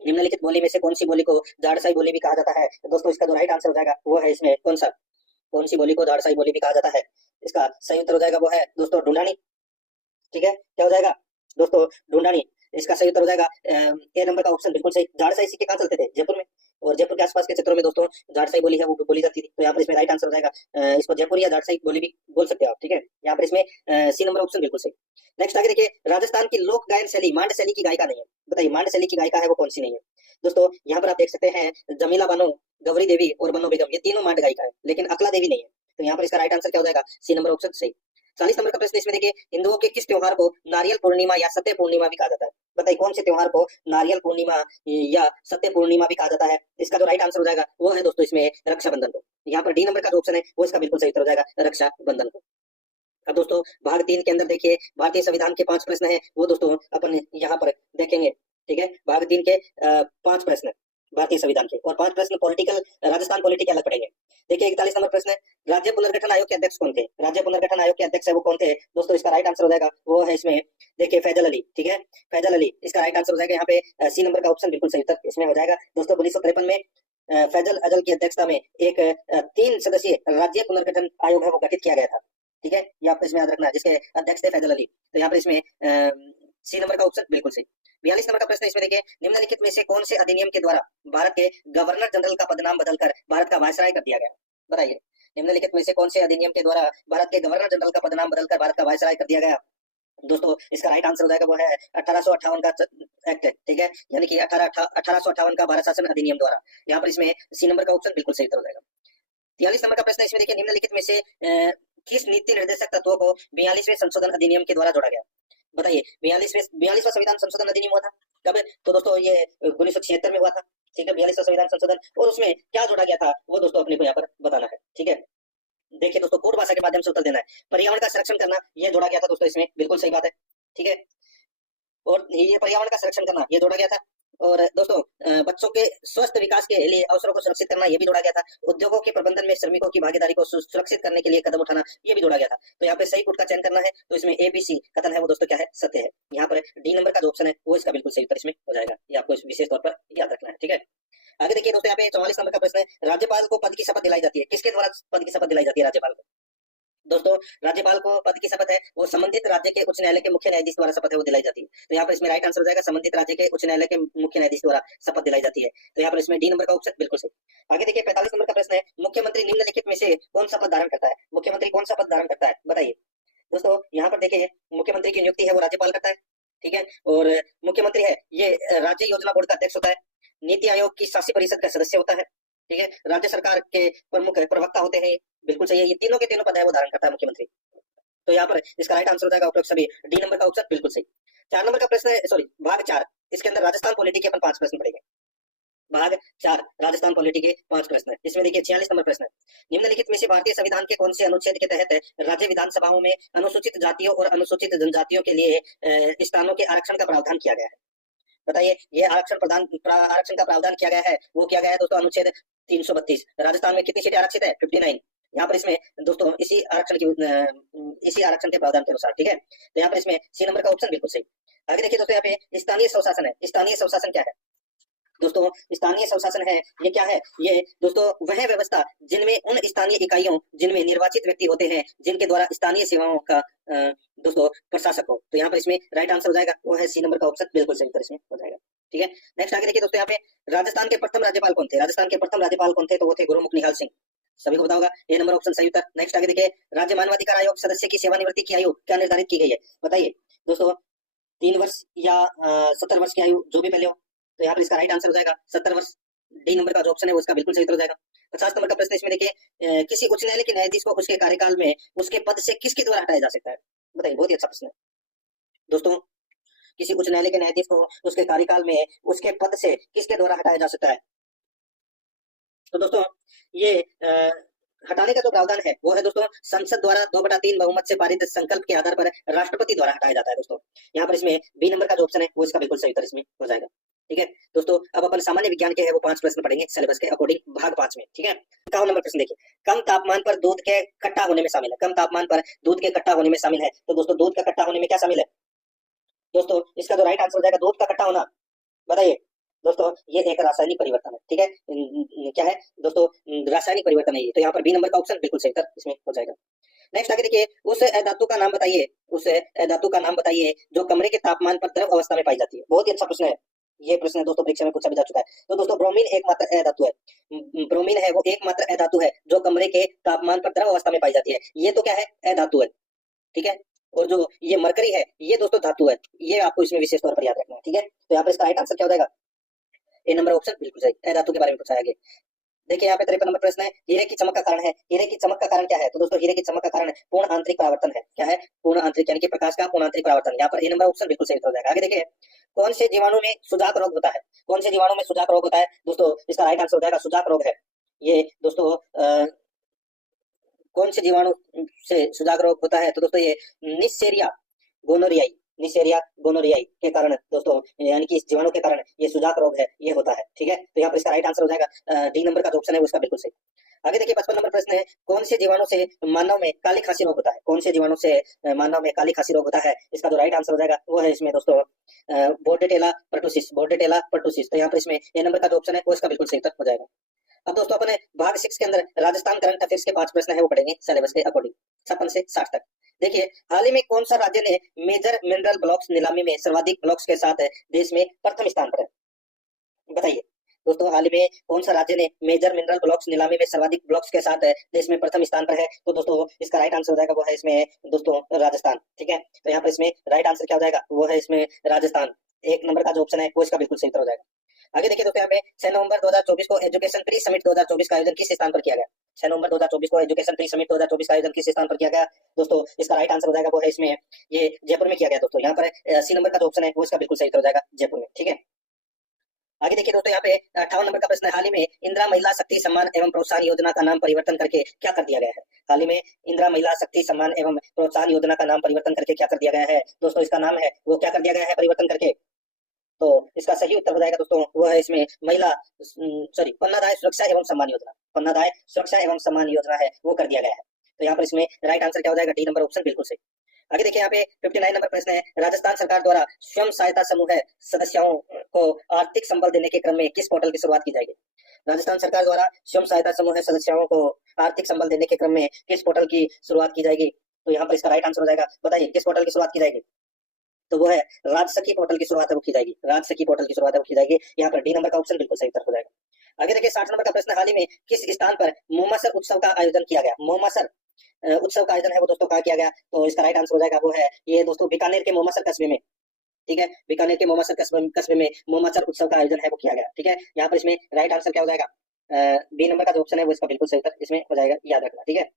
निम्नलिखित बोली में से कौन सी बोली को झाड़साई बोली भी कहा जाता है? तो दोस्तों इसका जो राइट आंसर हो जाएगा वो है इसमें कौन सा, कौन सी बोली को झाड़साई बोली भी कहा जाता है? इसका सही उत्तर हो जाएगा वो है दोस्तों ढूंढानी। ठीक है, क्या हो जाएगा दोस्तों? ढूंढानी, इसका सही उत्तर हो जाएगा ए नंबर का ऑप्शन बिल्कुल सही। झाड़साई सिक्के कहाँ चलते थे? जयपुर में, और जयपुर के आसपास के क्षेत्रों में दोस्तों झाड़साई बोली है वो बोली जाती थी, तो यहाँ पर इसमें राइट आंसर हो जाएगा इसको जयपुर या झाड़साई बोली भी बोल सकते हो आप। ठीक है, यहाँ पर इसमें सी नंबर ऑप्शन बिल्कुल सही। नेक्स्ट आगे देखिए, राजस्थान की लोक गायन शैली मांड शैली की गायिका नहीं है। बताइए मांड शैली की गायिका है वो कौन सी नहीं है? दोस्तों यहाँ पर आप देख सकते हैं जमीला बानो, गौरी देवी और बनो बेगम, ये तीनों मांड गायिका है, लेकिन अकला देवी नहीं है, तो यहाँ पर इसका राइट आंसर क्या हो जाएगा? सी नंबर ऑप्शन सही। 40 नंबर का प्रश्न इसमें देखिए, हिंदुओं के किस त्योहार को नारियल पूर्णिमा या सत्य पूर्णिमा भी कहा जाता है? बताइए कौन से त्योहार को नारियल पूर्णिमा या सत्य पूर्णिमा भी कहा जाता है? इसका जो राइट आंसर हो जाएगा वो है दोस्तों इसमें रक्षाबंधन को। यहाँ पर डी नंबर का जो ऑप्शन है वो इसका बिल्कुल सही उत्तर हो जाएगा रक्षाबंधन को। अब दोस्तों भाग 3 के अंदर देखिए, भारतीय संविधान के 5 प्रश्न है वो दोस्तों अपन यहाँ पर देखेंगे। ठीक है, भाग 3 के 5 प्रश्न भारतीय संविधान के और 5 प्रश्न पॉलिटिकल, राजस्थान पॉलिटिकल अलग पढ़ेंगे। देखिए 41 नंबर प्रश्न है, राज्य पुनर्गठन आयोग के अध्यक्ष कौन थे? राज्य पुनर्गठन आयोग के अध्यक्ष है वो कौन थे? दोस्तों इसका राइट आंसर हो जाएगा वो है इसमें देखिए फैजल अली। ठीक है, फैजल अली, इसका राइट आंसर हो जाएगा यहाँ पे सी नंबर का ऑप्शन बिल्कुल सही उत्तर इसमें हो जाएगा। दोस्तों 1953 में फैजल अजल की अध्यक्षता में एक 3 सदस्यीय राज्य पुनर्गठन आयोग है वो गठित किया गया था। ठीक है, ये आपको इसमें याद रखना है, जिसके अध्यक्ष थे फैजल अली। तो यहाँ पर इसमें सी नंबर का ऑप्शन बिल्कुल सही। 42 नंबर का प्रश्न इसमें देखिए, निम्नलिखित में से कौन से अधिनियम के द्वारा भारत के गवर्नर जनरल का पदनाम बदलकर भारत का वायसराय कर दिया गया? बताइए, निम्नलिखित में से कौन से अधिनियम के द्वारा भारत के गवर्नर जनरल का पदनाम बदलकर भारत का वायसराय कर दिया गया? दोस्तों इसका राइट आंसर हो जाएगा वो है 1858 का एक्ट, ठीक है, यानी कि 1858 का भारत शासन अधिनियम द्वारा। यहाँ पर इसमें सी नंबर का ऑप्शन बिल्कुल सही उत्तर हो जाएगा। 43 नंबर का प्रश्न इसमें देखिए, निम्नलिखित में से किस नीति निर्देशक तत्वों को 42वें संशोधन अधिनियम के द्वारा जोड़ा गया? बताइए, 42वां संविधान संशोधन अधिनियम हुआ था कब? तो दोस्तों ये 1976 में हुआ था, ठीक है, 42वां संविधान संशोधन। और उसमें क्या जोड़ा गया था वो दोस्तों अपने को यहाँ पर बताना है, ठीक है। देखिए दोस्तों, कोड भाषा के माध्यम से उत्तर देना है। पर्यावरण का संरक्षण करना, ये जोड़ा गया था दोस्तों इसमें, बिल्कुल सही बात है, ठीक है। और ये पर्यावरण का संरक्षण करना ये जोड़ा गया था। और दोस्तों बच्चों के स्वस्थ विकास के लिए अवसरों को सुरक्षित करना ये भी जोड़ा गया था। उद्योगों के प्रबंधन में श्रमिकों की भागीदारी को सुरक्षित करने के लिए कदम उठाना ये भी जोड़ा गया था। तो यहाँ पे सही कोड का चयन करना है, तो इसमें ABC कथन है वो दोस्तों क्या है? सत्य है। यहाँ पर डी नंबर का जो ऑप्शन है वो इसका बिल्कुल सही उत्तर इसमें हो जाएगा, ये आपको विशेष तौर पर याद रखना है, ठीक है। आगे देखिए दोस्तों, यहाँ पे 44 नंबर का प्रश्न है, राज्यपाल को पद की शपथ दिलाई जाती है, किसके द्वारा पद की शपथ दिलाई जाती है राज्यपाल को? दोस्तों राज्यपाल को पद की शपथ है वो संबंधित राज्य के उच्च न्यायालय के मुख्य न्यायाधीश द्वारा शपथ है वो दिलाई जाती है। तो यहाँ पर इसमें राइट आंसर हो जाएगा, संबंधित राज्य के उच्च न्यायालय के मुख्य न्यायाधीश द्वारा शपथ दिलाई जाती है। तो यहाँ पर इसमें डी नंबर का ऑप्शन बिल्कुल सही। आगे देखिए 45 नंबर का प्रश्न है, मुख्यमंत्री निम्नलिखित में से कौन सा पद धारण करता है? मुख्यमंत्री कौन सा पद धारण करता है बताइए। दोस्तों यहाँ पर देखिए, मुख्यमंत्री की नियुक्ति है वो राज्यपाल करता है, ठीक है। और मुख्यमंत्री है ये राज्य योजना बोर्ड का अध्यक्ष होता है, नीति आयोग की शासी परिषद का सदस्य होता है, ठीक है, राज्य सरकार के प्रमुख प्रवक्ता होते हैं, बिल्कुल सही है। ये तीनों के तीनों पद है वो धारण करता है मुख्यमंत्री। तो यहाँ पर इसका राइट आंसर हो जाएगा उपरोक्त सभी, डी नंबर का ऑप्शन बिल्कुल सही। 4 नंबर का प्रश्न है, सॉरी भाग 4, इसके अंदर राजस्थान पॉलिटी के अपन 5 प्रश्न पढ़ेंगे। भाग 4 राजस्थान पॉलिटी के 5 प्रश्न है। इसमें देखिए 46 नंबर प्रश्न है, निम्नलिखित में से भारतीय संविधान के कौन से अनुच्छेद के तहत राज्य विधानसभाओं में अनुसूचित जातियों और अनुसूचित जनजातियों के लिए स्थानों के आरक्षण का प्रावधान किया गया है? बताइए, ये आरक्षण का प्रावधान किया गया है वो किया गया है दोस्तों अनुच्छेद 332। राजस्थान में कितनी सीटें आरक्षित है? 59। यहाँ पर इसमें दोस्तों इसी आरक्षण के प्रावधान के अनुसार, ठीक है। तो यहाँ पर इसमें सी नंबर का ऑप्शन बिल्कुल सही। आगे देखिए दोस्तों, यहाँ पे स्थानीय स्वशासन है। स्थानीय स्वशासन क्या है दोस्तों? स्थानीय स्वशासन है ये क्या है? ये दोस्तों वह व्यवस्था जिनमें उन स्थानीय इकाइयों जिनमें निर्वाचित व्यक्ति होते हैं जिनके द्वारा स्थानीय सेवाओं का दोस्तों प्रशासक हो। तो यहाँ पर इसमें राइट आंसर हो जाएगा वो है सी नंबर का ऑप्शन बिल्कुल सही उत्तर इसमें हो जाएगा, ठीक है। नेक्स्ट आगे देखिए दोस्तों, यहाँ पे राजस्थान के प्रथम राज्यपाल कौन थे? राजस्थान के प्रथम राज्यपाल कौन थे? तो वो थे गुरुमुख निहाल सिंह, सभी को पता होगा, ये नंबर ऑप्शन सही उत्तर। नेक्स्ट आगे देखिए, राज्य मानवाधिकार आयोग सदस्य की सेवानिवृत्ति की आयु क्या निर्धारित की गई है? बताइए दोस्तों, 3 वर्ष या 70 वर्ष की आयु, जो भी पहले हो। तो यहाँ पर इसका राइट आंसर हो जाएगा 70 वर्ष, डी नंबर का जो ऑप्शन है वो इसका बिल्कुल सही उत्तर हो जाएगा। 50 नंबर का प्रश्न इसमें देखिए, किसी उच्च न्यायालय के न्यायाधीश को उसके कार्यकाल में उसके पद से किसके द्वारा हटाया जा सकता है? बताइए, बहुत ही अच्छा प्रश्न है दोस्तों, किसी उच्च न्यायालय के न्यायाधीश को उसके कार्यकाल में उसके पद से किसके द्वारा हटाया जा सकता है? तो दोस्तों ये हटाने का जो प्रावधान है वो है दोस्तों संसद द्वारा 2/3 बहुमत से पारित संकल्प के आधार पर राष्ट्रपति द्वारा हटाया जाता है दोस्तों। यहाँ पर इसमें बी नंबर का जो ऑप्शन है वो इसका बिल्कुल सही उत्तर इसमें हो जाएगा, ठीक है दोस्तों। अब अपन सामान्य विज्ञान के है वो 5 प्रश्न पढ़ेंगे सिलेबस के अकॉर्डिंग भाग 5 में, ठीक है। 51 नंबर प्रश्न देखिए, कम तापमान पर दूध के खट्टा होने में शामिल है। कम तापमान पर दूध के खट्टा होने में शामिल है, तो दोस्तों दूध का खट्टा होने में क्या शामिल है? दोस्तों इसका जो राइट आंसर हो जाएगा दूध का खट्टा होना। बताइए दोस्तों, ये एक रासायनिक परिवर्तन है, ठीक है। क्या है दोस्तों? रासायनिक परिवर्तन है ये। तो यहाँ पर बी नंबर का ऑप्शन बिल्कुल सही उत्तर इसमें हो जाएगा। नेक्स्ट आगे देखिए, उस धातु का नाम बताइए, उस धातु का नाम बताइए जो कमरे के तापमान पर द्रव अवस्था में पाई जाती है। बहुत ही अच्छा प्रश्न है ये, प्रश्न दोस्तों परीक्षा में पूछा भी जा चुका है। तो दोस्तों ब्रोमीन एकमात्र अधातु है। ब्रोमीन है वो एकमात्र अधातु है जो कमरे के तापमान पर द्रव अवस्था में पाई जाती है। ये तो क्या है? अधातु है, ठीक है। और जो ये मरकरी है ये दोस्तों धातु है, ये आपको इसमें विशेष तौर पर याद रखना है, ठीक है। तो यहाँ पर इसका राइट आंसर क्या हो जाएगा? ए नंबर ऑप्शन बिल्कुल सही, अधातु के बारे में पूछा गया। देखिए यहाँ पे 53 नंबर प्रश्न है, हीरे की चमक का कारण है। हीरे की चमक का कारण क्या है? तो दोस्तों हीरे की चमक का कारण पूर्ण आंतरिक परावर्तन है। क्या है? पूर्ण आंतरिक यानी कि प्रकाश का पूर्ण आंतरिक परावर्तन। यहाँ पर ए नंबर ऑप्शन बिल्कुल सही हो जाएगा। आगे देखिए, कौन से जीवाणु में सुजाक रोग होता है? कौन से जीवाणु में सुजाक रोग होता है? दोस्तों इसका राइट आंसर हो जाएगा सुजाक रोग है ये दोस्तों। कौन से जीवाणु से सुजाक रोग होता है? तो दोस्तों ये निसेरिया गोनोरियाई के कारण दोस्तों, यानी कि इस जीवाणु के कारण ये सुजाक रोग है ये होता है, ठीक है। तो यहाँ पर इसका राइट आंसर हो जाएगा डी नंबर का जो ऑप्शन है उसका बिल्कुल सही। आगे देखिए 55 नंबर प्रश्न है, कौन से जीवाणु से मानव में काली खांसी रोग होता है? कौन से जीवाणु से मानव में काली खांसी रोग होता है? इसका जो राइट आंसर हो जाएगा वो है इसमें दोस्तों बोर्डेटेला पर्टुसिस। तो यहाँ पर इसमें ए नंबर का जो ऑप्शन है वो इसका बिल्कुल सही उत्तर हो जाएगा। अब दोस्तों अपने भाग 6 के अंदर राजस्थान करंट अफेयर्स के 5 प्रश्न है वो पढ़ेंगे सिलेबस के अकॉर्डिंग। 56 से 60 तक। देखिए हाल ही में कौन सा राज्य ने मेजर मिनरल ब्लॉक्स नीलामी में सर्वाधिक ब्लॉक्स के साथ देश में प्रथम स्थान पर है? बताइए दोस्तों, हाल ही में कौन सा राज्य ने मेजर मिनरल ब्लॉक्स नीलामी में सर्वाधिक ब्लॉक्स के साथ देश में प्रथम स्थान पर है? तो दोस्तों इसका राइट आंसर हो जाएगा वो है इसमें दोस्तों राजस्थान। ठीक है, तो यहाँ पर इसमें राइट आंसर क्या हो जाएगा, वो है इसमें राजस्थान। एक नंबर का जो ऑप्शन है वो इसका बिल्कुल सही उत्तर हो जाएगा। आगे देखिए दोस्तों, यहाँ पे 6 नवंबर 2024 को एजुकेशन प्री समिट 2024 का आयोजन किस स्थान पर किया गया? 6 नवंबर 2024 को एजुकेशन प्री समिट 2024 का आयोजन किस स्थान पर किया गया? दोस्तों इसका राइट आंसर हो जाएगा वो है इसमें ये जयपुर में किया गया। दोस्तों यहाँ पर सी नंबर का जो ऑप्शन है वो इसका बिल्कुल सही उत्तर हो जाएगा, जयपुर में। ठीक है, आगे देखिए दोस्तों, यहाँ पे 58 नंबर का प्रश्न है, हाल ही में इंदिरा महिला शक्ति सम्मान एवं प्रोत्साहन योजना का नाम परिवर्तन करके क्या कर दिया गया है? हाल ही में इंदिरा महिला शक्ति सम्मान एवं प्रोत्साहन योजना का नाम परिवर्तन करके क्या कर दिया गया है? दोस्तों इसका नाम है वो क्या कर दिया गया है परिवर्तन करके? तो इसका सही उत्तर हो जाएगा दोस्तों वो है इसमें पन्नादाय सुरक्षा एवं सम्मान योजना। पन्नादाय सुरक्षा एवं सम्मान योजना है वो कर दिया गया है। तो यहाँ पर इसमें राइट आंसर क्या हो जाएगा, डी नंबर ऑप्शन बिल्कुल सही। आगे देखिए यहाँ पे 59 नंबर प्रश्न है, राजस्थान सरकार द्वारा स्वयं सहायता समूह सदस्यों को आर्थिक संबल देने के क्रम में किस पोर्टल की शुरुआत की जाएगी? राजस्थान सरकार द्वारा स्वयं सहायता समूह सदस्यों को आर्थिक संबल देने के क्रम में किस पोर्टल की शुरुआत की जाएगी? तो यहाँ पर इसका राइट आंसर हो जाएगा, बताइए किस पोर्टल की शुरुआत की जाएगी? तो वो है राजसखी पोर्टल की शुरुआत है वो की जाएगी, राजसखी पोर्टल की शुरुआत है वो की जाएगी। यहाँ पर डी नंबर का ऑप्शन बिल्कुल सही उत्तर हो जाएगा। आगे देखिए 60 नंबर का प्रश्न, हाल ही में किस स्थान पर मोमासर उत्सव का आयोजन किया गया? मोमासर उत्सव का आयोजन है वो दोस्तों कहाँ किया गया? तो इसका राइट आंसर हो जाएगा वो है ये दोस्तों बीकानेर के मोमासर कस्बे में। ठीक है, बीकानेर के मोमासर कस्बे में मोमासर उत्सव का आयोजन है वो किया गया। ठीक है, यहाँ पर इसमें राइट आंसर क्या हो जाएगा, बी नंबर का जो ऑप्शन है वो इसका बिल्कुल सही उत्तर इसमें हो जाएगा, याद रखना। ठीक है,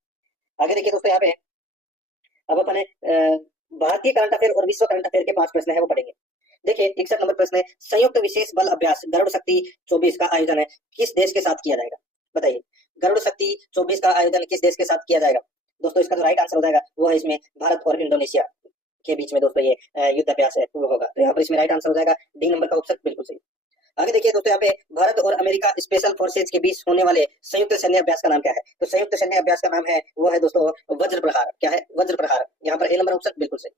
आगे देखिए दोस्तों, यहाँ पे अब अपने भारतीय करंट अफेयर और विश्व करंट अफेयर के 5 प्रश्न है वो पढ़ेंगे। देखिए 61 नंबर प्रश्न है, संयुक्त विशेष बल अभ्यास गरुड़ शक्ति 24 का आयोजन है किस देश के साथ किया जाएगा? बताइए गरुड़ शक्ति 24 का आयोजन किस देश के साथ किया जाएगा? दोस्तों इसका जो राइट आंसर हो जाएगा वो है इसमें भारत और इंडोनेशिया के बीच में दोस्तों ये युद्ध अभ्यास है वो होगा। तो यहाँ पर इसमें राइट आंसर हो जाएगा डी नंबर का ऑप्शन बिल्कुल सही। आगे देखिए दोस्तों, यहाँ पे भारत और अमेरिका स्पेशल फोर्सेज के बीच होने वाले संयुक्त सैन्य अभ्यास का नाम क्या है? तो संयुक्त सैन्य अभ्यास का नाम है वो है दोस्तों वज्र प्रहार। क्या है? वज्र प्रहार। यहाँ पर ए नंबर ऑप्शन बिल्कुल सही।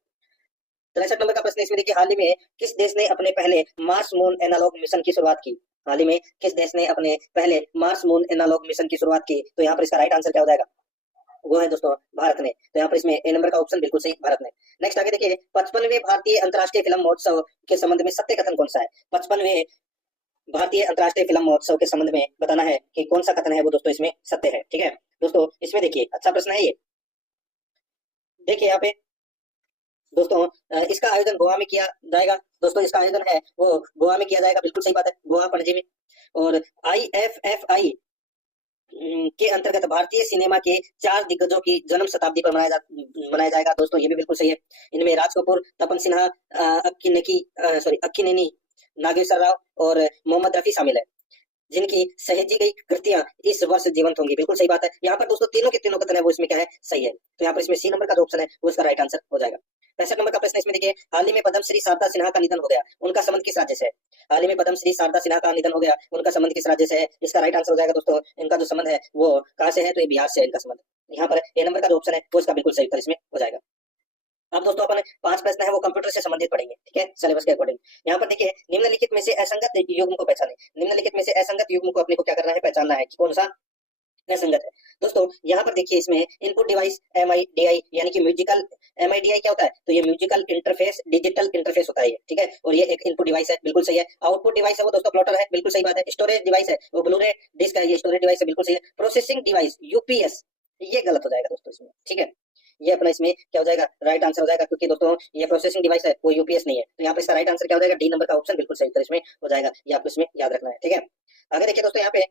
63 नंबर का प्रश्न इसमें देखिए, हाल ही में किस देश ने अपने पहले मार्स मून एनालॉग मिशन की शुरुआत की? हाल ही में किस देश ने अपने पहले मार्स मून एनालॉग मिशन की शुरुआत की? तो यहाँ पर इसका राइट आंसर क्या हो जाएगा, वो है दोस्तों भारत ने। तो यहाँ पर इसमें ए नंबर का ऑप्शन बिल्कुल सही, भारत ने। नेक्स्ट आगे देखिए 55वें भारतीय अंतर्राष्ट्रीय फिल्म महोत्सव के संबंध में सत्य कथन कौन सा है? 55वें भारतीय अंतर्राष्ट्रीय फिल्म महोत्सव के संबंध में बताना है कि कौन सा कथन है वो दोस्तों इसमें सत्य है। ठीक है दोस्तों, इसमें देखिए अच्छा प्रश्न है ये। देखिए यहाँ पे दोस्तों इसका आयोजन गोवा में किया जाएगा। दोस्तों इसका आयोजन है वो गोवा में किया जाएगा, बिल्कुल सही बात है, गोवा पणजी में। और IFFI के अंतर्गत भारतीय सिनेमा के 4 दिग्गजों की जन्म शताब्दी पर मनाया जाएगा। दोस्तों ये भी बिल्कुल सही है। इनमें राज कपूर, तपन सिन्हा, अक्किनेनी, नागेश्वर राव और मोहम्मद रफी शामिल है, जिनकी सहेजी गई कृतियां इस वर्ष जीवंत होंगी। बिल्कुल सही बात है। यहाँ पर दोस्तों तीनों के तीनों कथन है वो इसमें क्या है, सही है। तो यहाँ पर इसमें सी नंबर का जो ऑप्शन है वो इसका राइट आंसर हो जाएगा। 65 नंबर का प्रश्न इसमें देखिए, हाल ही में पद्मश्री शारदा सिन्हा का निधन हो गया, उनका संबंध किस राज्य से है? हाल ही में पद्मश्री शारदा सिन्हा का निधन हो गया, उनका संबंध किस राज्य से है? इसका राइट आंसर हो जाएगा दोस्तों, इनका जो संबंध है वो कहाँ से है? तो ये बिहार से है इनका संबंध। यहाँ पर ए नंबर का जो ऑप्शन है वो इसका बिल्कुल सही उत्तर इसमें हो जाएगा। अब दोस्तों अपन 5 प्रश्न है वो कंप्यूटर से संबंधित पढ़ेंगे। ठीक है, सिलेबस के अकॉर्डिंग। यहाँ पर देखिए, निम्नलिखित में से असंगत युग्म को पहचाने। निम्नलिखित में से असंगत युग्म को अपने को क्या करना है, पहचानना है कि कौन सा असंगत है। दोस्तों यहाँ पर देखिए, इसमें इनपुट डिवाइस MIDI यानी कि म्यूजिकल MIDI क्या होता है? तो ये म्यूजिकल इंटरफेस डिजिटल इंटरफेस होता है ये। ठीक है, और ये एक इनपुट डिवाइस है, बिल्कुल सही है। आउटपुट डिवाइस है वो दोस्तों प्लॉटर है, बिल्कुल सही बात है। स्टोरेज डिवाइस है वो ब्लूरे डिस्क है, ये स्टोरेज डिवाइस है, बिल्कुल सही है। प्रोसेसिंग डिवाइस UPS ये गलत हो जाएगा दोस्तों इसमें। ठीक है, ये अपना इसमें क्या हो जाएगा, राइट आंसर हो जाएगा, क्योंकि दोस्तों ये प्रोसेसिंग डिवाइस है वो UPS नहीं है। तो यहाँ पे इसका राइट आंसर क्या हो जाएगा, डी नंबर का ऑप्शन बिल्कुल सही उत्तर इसमें हो जाएगा। ये आपको इसमें याद रखना है। ठीक है, आगे देखिए दोस्तों, यहाँ पे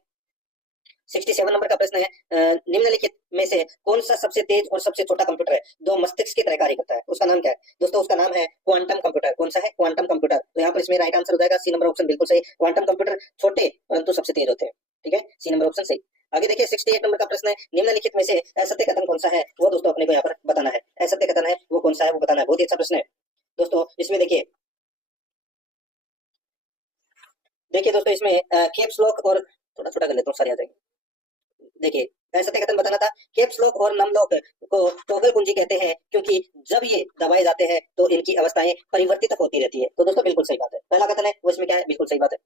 67 नंबर का प्रश्न है, निम्नलिखित में से कौन सा सबसे तेज और सबसे छोटा कंप्यूटर है जो मस्तिष्क की तरह कार्य करता है? उसका नाम क्या है? दोस्तों उसका नाम है क्वांटम कंप्यूटर। कौन सा है? Quantum computer. तो यहाँ पर इसमें राइट आंसर हो जाएगा सी नंबर ऑप्शन बिल्कुल सही। क्वांटम कंप्यूटर छोटे परंतु सबसे तेज होते हैं। ठीक है, सी नंबर ऑप्शन सही। आगे देखिए 68 नंबर का प्रश्न है, निम्नलिखित में से असत्य कथन कौन सा है वो दोस्तों अपने को यहाँ पर बताना है। असत्य कथन है वो कौन सा है वो बताना है। बहुत ही अच्छा प्रश्न है दोस्तों। इसमें देखिए दोस्तों, इसमें कैप्स लॉक और थोड़ा छोटा कर लेता हूँ, सारे आ जाएंगे। देखिए सत्य कथन बताना था। कैप्स लॉक और नम लॉक को टॉगल कुंजी कहते हैं क्योंकि जब ये दबाए जाते हैं तो इनकी अवस्थाएं परिवर्तित होती रहती है। तो दोस्तों बिल्कुल सही बात है, पहला कथन है वो इसमें क्या है, बिल्कुल सही बात है।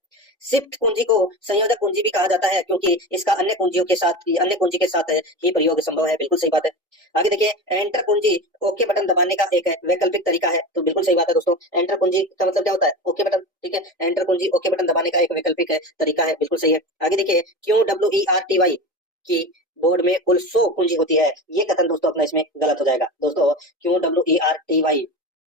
शिफ्ट कुंजी को संयोजक कुंजी भी कहा जाता है क्योंकि इसका अन्य कुंजी के साथ ही प्रयोग संभव है। बिल्कुल सही बात है। आगे देखिए एंटर कुंजी ओके बटन दबाने का एक वैकल्पिक तरीका है। तो बिल्कुल सही बात है दोस्तों, एंटर कुंजी का मतलब क्या होता है, ओके बटन। ठीक है, एंटर कुंजी ओके बटन दबाने का एक वैकल्पिक तरीका है। बिल्कुल सही है। आगे देखिए QWERTY की बोर्ड में कुल 100 कुंजी होती है। ये कथन दोस्तों अपना इसमें गलत हो जाएगा। दोस्तों QWERTY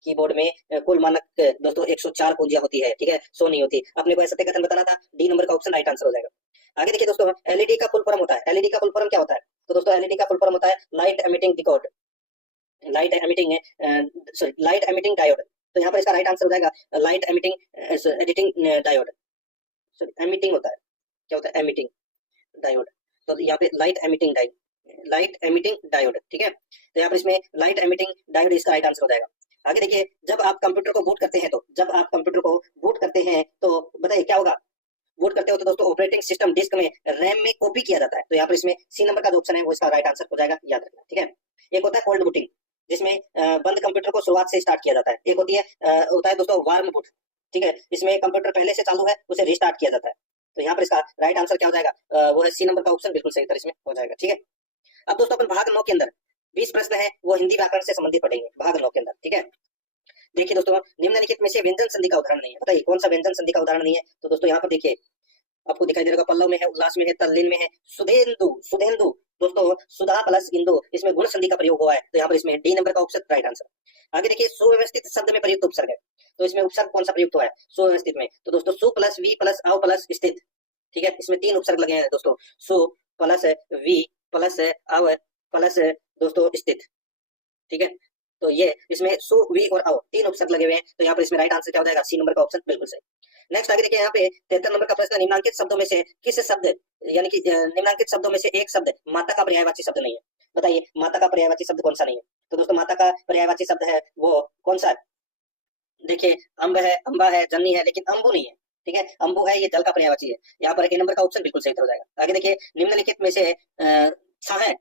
कीबोर्ड में कुल मानक दोस्तों 104 कुंजियां होती है। ठीक है, 100 नहीं होती। अपने को सत्य कथन बताना था, डी नंबर का ऑप्शन राइट आंसर हो जाएगा। आगे देखिए दोस्तों एलईडी का फुल फॉर्म होता है। एलईडी का फुल फॉर्म क्या होता है, तो दोस्तों एलईडी का फुल फॉर्म होता है light emitting decode, light emitting diode. तो यहाँ पर इसका राइट आंसर हो जाएगा light editing diode. Sorry emitting होता है, क्या होता है, एमिटिंग डायोड। तो यहाँ पे लाइट एमिटिंग डायोड। ठीक है, तो यहाँ पर इसमें लाइट एमिटिंग डायोड इसका राइट आंसर हो जाएगा। आगे देखिए जब आप कंप्यूटर को बूट करते हैं तो बताइए क्या होगा, बूट करते हो तो दोस्तों ऑपरेटिंग सिस्टम डिस्क में रैम में कॉपी किया जाता है। तो यहाँ पर इसमें सी नंबर का जो ऑप्शन है वो इसका राइट आंसर हो जाएगा, याद रखना। ठीक है, एक होता है कोल्ड बूटिंग जिसमें बंद कंप्यूटर को शुरुआत से स्टार्ट किया जाता है। एक होता है दोस्तों वार्म बूट। ठीक है, इसमें कंप्यूटर पहले से चालू है उसे रिस्टार्ट किया जाता है। तो यहाँ पर इसका राइट आंसर क्या हो जाएगा, वो है सी नंबर का ऑप्शन, बिल्कुल सही तरह इसमें हो जाएगा। ठीक है, अब दोस्तों अपन भाग 9 के अंदर 20 प्रश्न है वो हिंदी व्याकरण से संबंधित पढ़ेंगे भाग 9 के अंदर। ठीक है, देखिए दोस्तों निम्नलिखित में से व्यंजन संधि का उदाहरण नहीं है, बताइए कौन सा व्यंजन संधि का उदाहरण नहीं है। तो दोस्तों यहाँ पर देखिए आपको दिखाई दे रहा पल्लव में है, उल्लास में है, तल्लीन में है, सुधेंदु। दोस्तों सुधा प्लस इंदु, इसमें गुण संधि का प्रयोग हुआ है। तो यहाँ पर इसमें डी नंबर का ऑप्शन राइट आंसर। आगे देखिए सुव्यवस्थित शब्द में प्रयुक्त उपसर्ग है, तो इसमें उपसर्ग कौन सा प्रयुक्त हुआ है सुव्यवस्थित में, तो दोस्तों सु प्लस वी प्लस अव प्लस स्थित। ठीक है, इसमें 3 उपसर्ग लगे हैं दोस्तों, सु प्लस वी प्लस अव प्लस दोस्तों स्थित। ठीक है, तो ये इसमें सु वी और अव 3 उपसर्ग लगे हुए हैं। तो यहाँ पर इसमें राइट आंसर क्या हो जाएगा, सी नंबर का ऑप्शन, बिल्कुल सही। नेक्स्ट आगे देखिए यहाँ पे 73 नंबर का प्रश्न, निम्नलिखित शब्दों में से किस शब्द यानी कि निम्नलिखित शब्दों में से एक शब्द माता का पर्यायवाची शब्द नहीं है। बताइए माता का पर्यायवाची शब्द कौन सा नहीं है, तो दोस्तों माता का पर्यायवाची शब्द है वो कौन सा है, देखिए अम्ब है, अम्बा है, जन्नी है, लेकिन अम्बु नहीं है। ठीक है, अम्बु है, ये जल का पर्यायवाची है। यहाँ पर ए नंबर का ऑप्शन बिल्कुल सही हो जाएगा। आगे देखिए निम्नलिखित में से छाया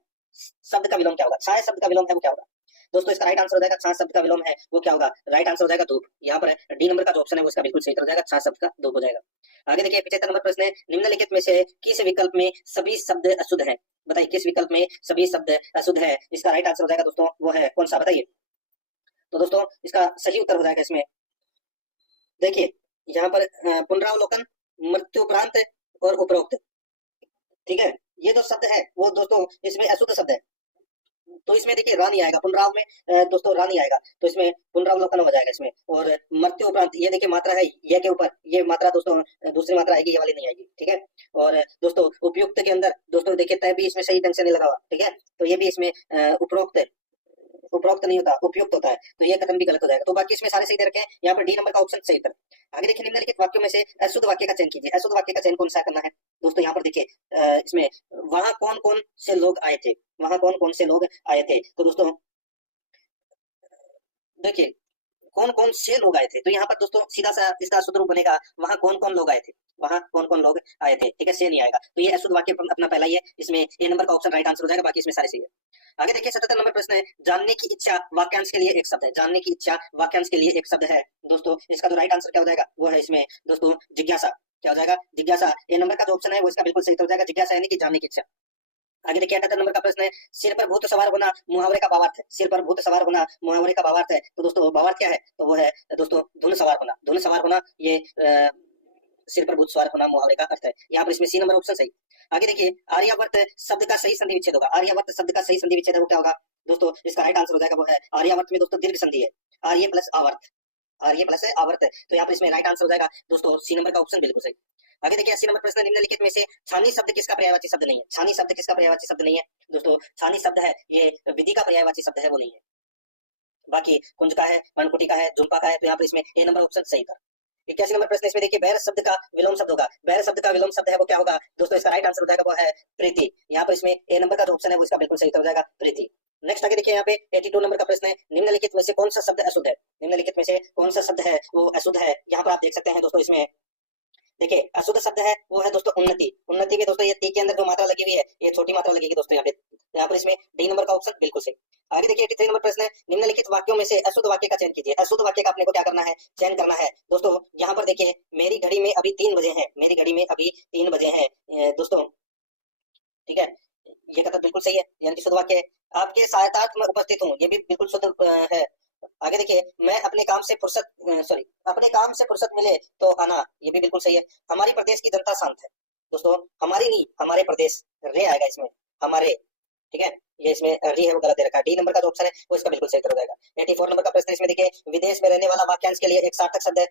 शब्द का विलोम क्या होगा, छाया शब्द का विलोम है वो क्या होगा, दोस्तों इसका राइट आंसर हो जाएगा छाया शब्द का विलोम है वो क्या होगा, राइट आंसर हो जाएगा धूप। यहाँ पर डी नंबर का जो ऑप्शन है वो इसका बिल्कुल सही हो जाएगा, छाया शब्द का धूप हो जाएगा। आगे देखिए 75 नंबर प्रश्न है, निम्नलिखित में से किस विकल्प में सभी शब्द अशुद्ध है, बताइए किस विकल्प में सभी शब्द अशुद्ध है, इसका राइट आंसर हो जाएगा दोस्तों वो है कौन सा, बताइए। तो दोस्तों इसका सही उत्तर हो जाएगा इसमें, देखिए यहाँ पर पुनरावलोकन, मृत्युपरांत और उपरोक्त। ठीक है, ये जो शब्द है वो दोस्तों इसमें अशुद्ध शब्द है। तो इसमें देखिए रा नहीं आएगा, पुनराव में दोस्तों रा नहीं आएगा, तो इसमें पुनरावलोकन हो जाएगा इसमें। और मृत्यु उपरांत ये देखिए मात्रा है ये के ऊपर, ये मात्रा दोस्तों दूसरी मात्रा आएगी, ये वाली नहीं आएगी। ठीक है, और दोस्तों उपयुक्त के अंदर दोस्तों देखिए तय भी इसमें सही ढंग से नहीं लगा हुआ। ठीक है, तो ये भी इसमें उपरोक्त नहीं होता, उपयुक्त होता है, तो ये कथन भी गलत हो जाएगा। तो बाकी इसमें सारे सही रखे हैं, यहाँ पर डी नंबर का ऑप्शन सही था। आगे देखिए निम्नलिखित वाक्यों में से अशुद्ध वाक्य का चयन कीजिए, अशुद्ध वाक्य का चयन कौन सा करना है, दोस्तों यहाँ पर देखिए इसमें वहां कौन कौन से लोग आए थे, वहां कौन कौन से लोग आए थे, तो दोस्तों देखिए कौन कौन से लोग आए थे, तो यहाँ पर दोस्तों सीधा सा इसका शुद्ध रूप बनेगा वहां कौन कौन लोग आए थे, वहां कौन कौन लोग आए थे। ठीक है, से नहीं आएगा, तो ये अशुद्ध वाक्य अपना पहला ही है, इसमें ए नंबर का ऑप्शन राइट आंसर हो जाएगा, बाकी इसमें सारे सही है। आगे देखिए 77 नंबर प्रश्न है, जानने की इच्छा वाक्यांश के लिए एक शब्द है, जानने की इच्छा वाक्यांश के लिए एक शब्द है। दोस्तों इसका जो राइट आंसर क्या हो जाएगा वो है इसमें दोस्तों जिज्ञासा। क्या हो जाएगा, जिज्ञासा। ए नंबर का जो ऑप्शन है वो इसका बिल्कुल सही हो जाएगा, जिज्ञासा यानी कि जानने की इच्छा। आगे देखिए 78 नंबर का प्रश्न है, सिर पर भूत सवार होना मुहावरे का भावार्थ है, सिर पर भूत सवार होना मुहावरे का भावार्थ है। तो दोस्तों भावार्थ क्या है, तो वो है दोस्तों धुन सवार होना, धुन सवार होना ये सिर पर भूत सवार होना मुहावरे का अर्थ है। यहाँ पर इसमें सी नंबर ऑप्शन सही। आगे देखिए आर्यावर्त शब्द का सही संधि विच्छेद होगा, आर्यावर्त शब्द का सही संधि विच्छेद वो क्या होगा, दोस्तों इसका राइट आंसर हो जाएगा वो है आर्यावर्त में दोस्तों दीर्घ संधि है, आर्य प्लस आवर्त, आर्य प्लस आवर्त। तो यहाँ पर इसमें राइट आंसर हो जाएगा दोस्तों सी नंबर का ऑप्शन बिल्कुल सही। आगे देखिए 80 नंबर प्रश्न, निम्नलिखित में से छानी शब्द किसका पर्यायवाची शब्द नहीं है, छानी शब्द किसका पर्यायवाची शब्द नहीं है, दोस्तों छानी शब्द है ये विधि का पर्यायवाची शब्द है वो नहीं है, बाकी कुंज का है, मनकुटी का है, झुम्पा का है। तो यहाँ पर इसमें ए नंबर ऑप्शन सही था। 81 नंबर प्रश्न इसमें देखिए बैर शब्द का विलोम शब्द होगा, बैर शब्द का विलोम शब्द है वो क्या होगा, दोस्तों इसका राइट आंसर हो जाएगा वो है प्रीति। यहाँ पर इसमें ए नंबर का जो ऑप्शन है वो इसका बिल्कुल सही हो जाएगा, प्रीति। नेक्स्ट आगे देखिए यहाँ पे 82 नंबर का प्रश्न है, निम्नलिखित में से कौन सा शब्द अशुद्ध है, निम्नलिखित में से कौन सा शब्द है वो अशुद्ध है। यहाँ पर आप देख सकते हैं दोस्तों इसमें देखिए अशुद्ध शब्द है वो है दोस्तों उन्नति। उन्नति में दोस्तों ये ती के अंदर जो मात्रा लगी हुई है ये छोटी मात्रा लगेगी दोस्तों यहाँ पर इसमें डी नंबर का ऑप्शन बिल्कुल सही। आगे देखिए 83 नंबर प्रश्न है, निम्नलिखित वाक्यों में से अशुद्ध वाक्य का चयन कीजिए। अशुद्ध वाक्य का अपने को क्या करना है, चयन करना है दोस्तों। यहाँ पर देखिए मेरी घड़ी में अभी 3 बजे हैं, मेरी घड़ी में अभी 3 बजे हैं दोस्तों, ठीक है, ये कथन बिल्कुल सही है, यानी कि शुद्ध वाक्य है। आपके सहायतार्थ में उपस्थित हूँ, ये भी बिल्कुल शुद्ध है। आगे देखिए मैं अपने काम से अपने काम से फुर्सत मिले तो आना, ये भी बिल्कुल सही है। हमारी प्रदेश की जनता शांत है दोस्तों, हमारी नहीं हमारे प्रदेश, रे आएगा इसमें, हमारे, ठीक है, ये इसमें री है वो गलत दे रखा है। डी नंबर का जो ऑप्शन है वो इसका बिल्कुल सही उत्तर हो जाएगा। 84 नंबर का प्रश्न इसमें देखिए विदेश में रहने वाला वाक्यांश के लिए एक सार्थक शब्द है,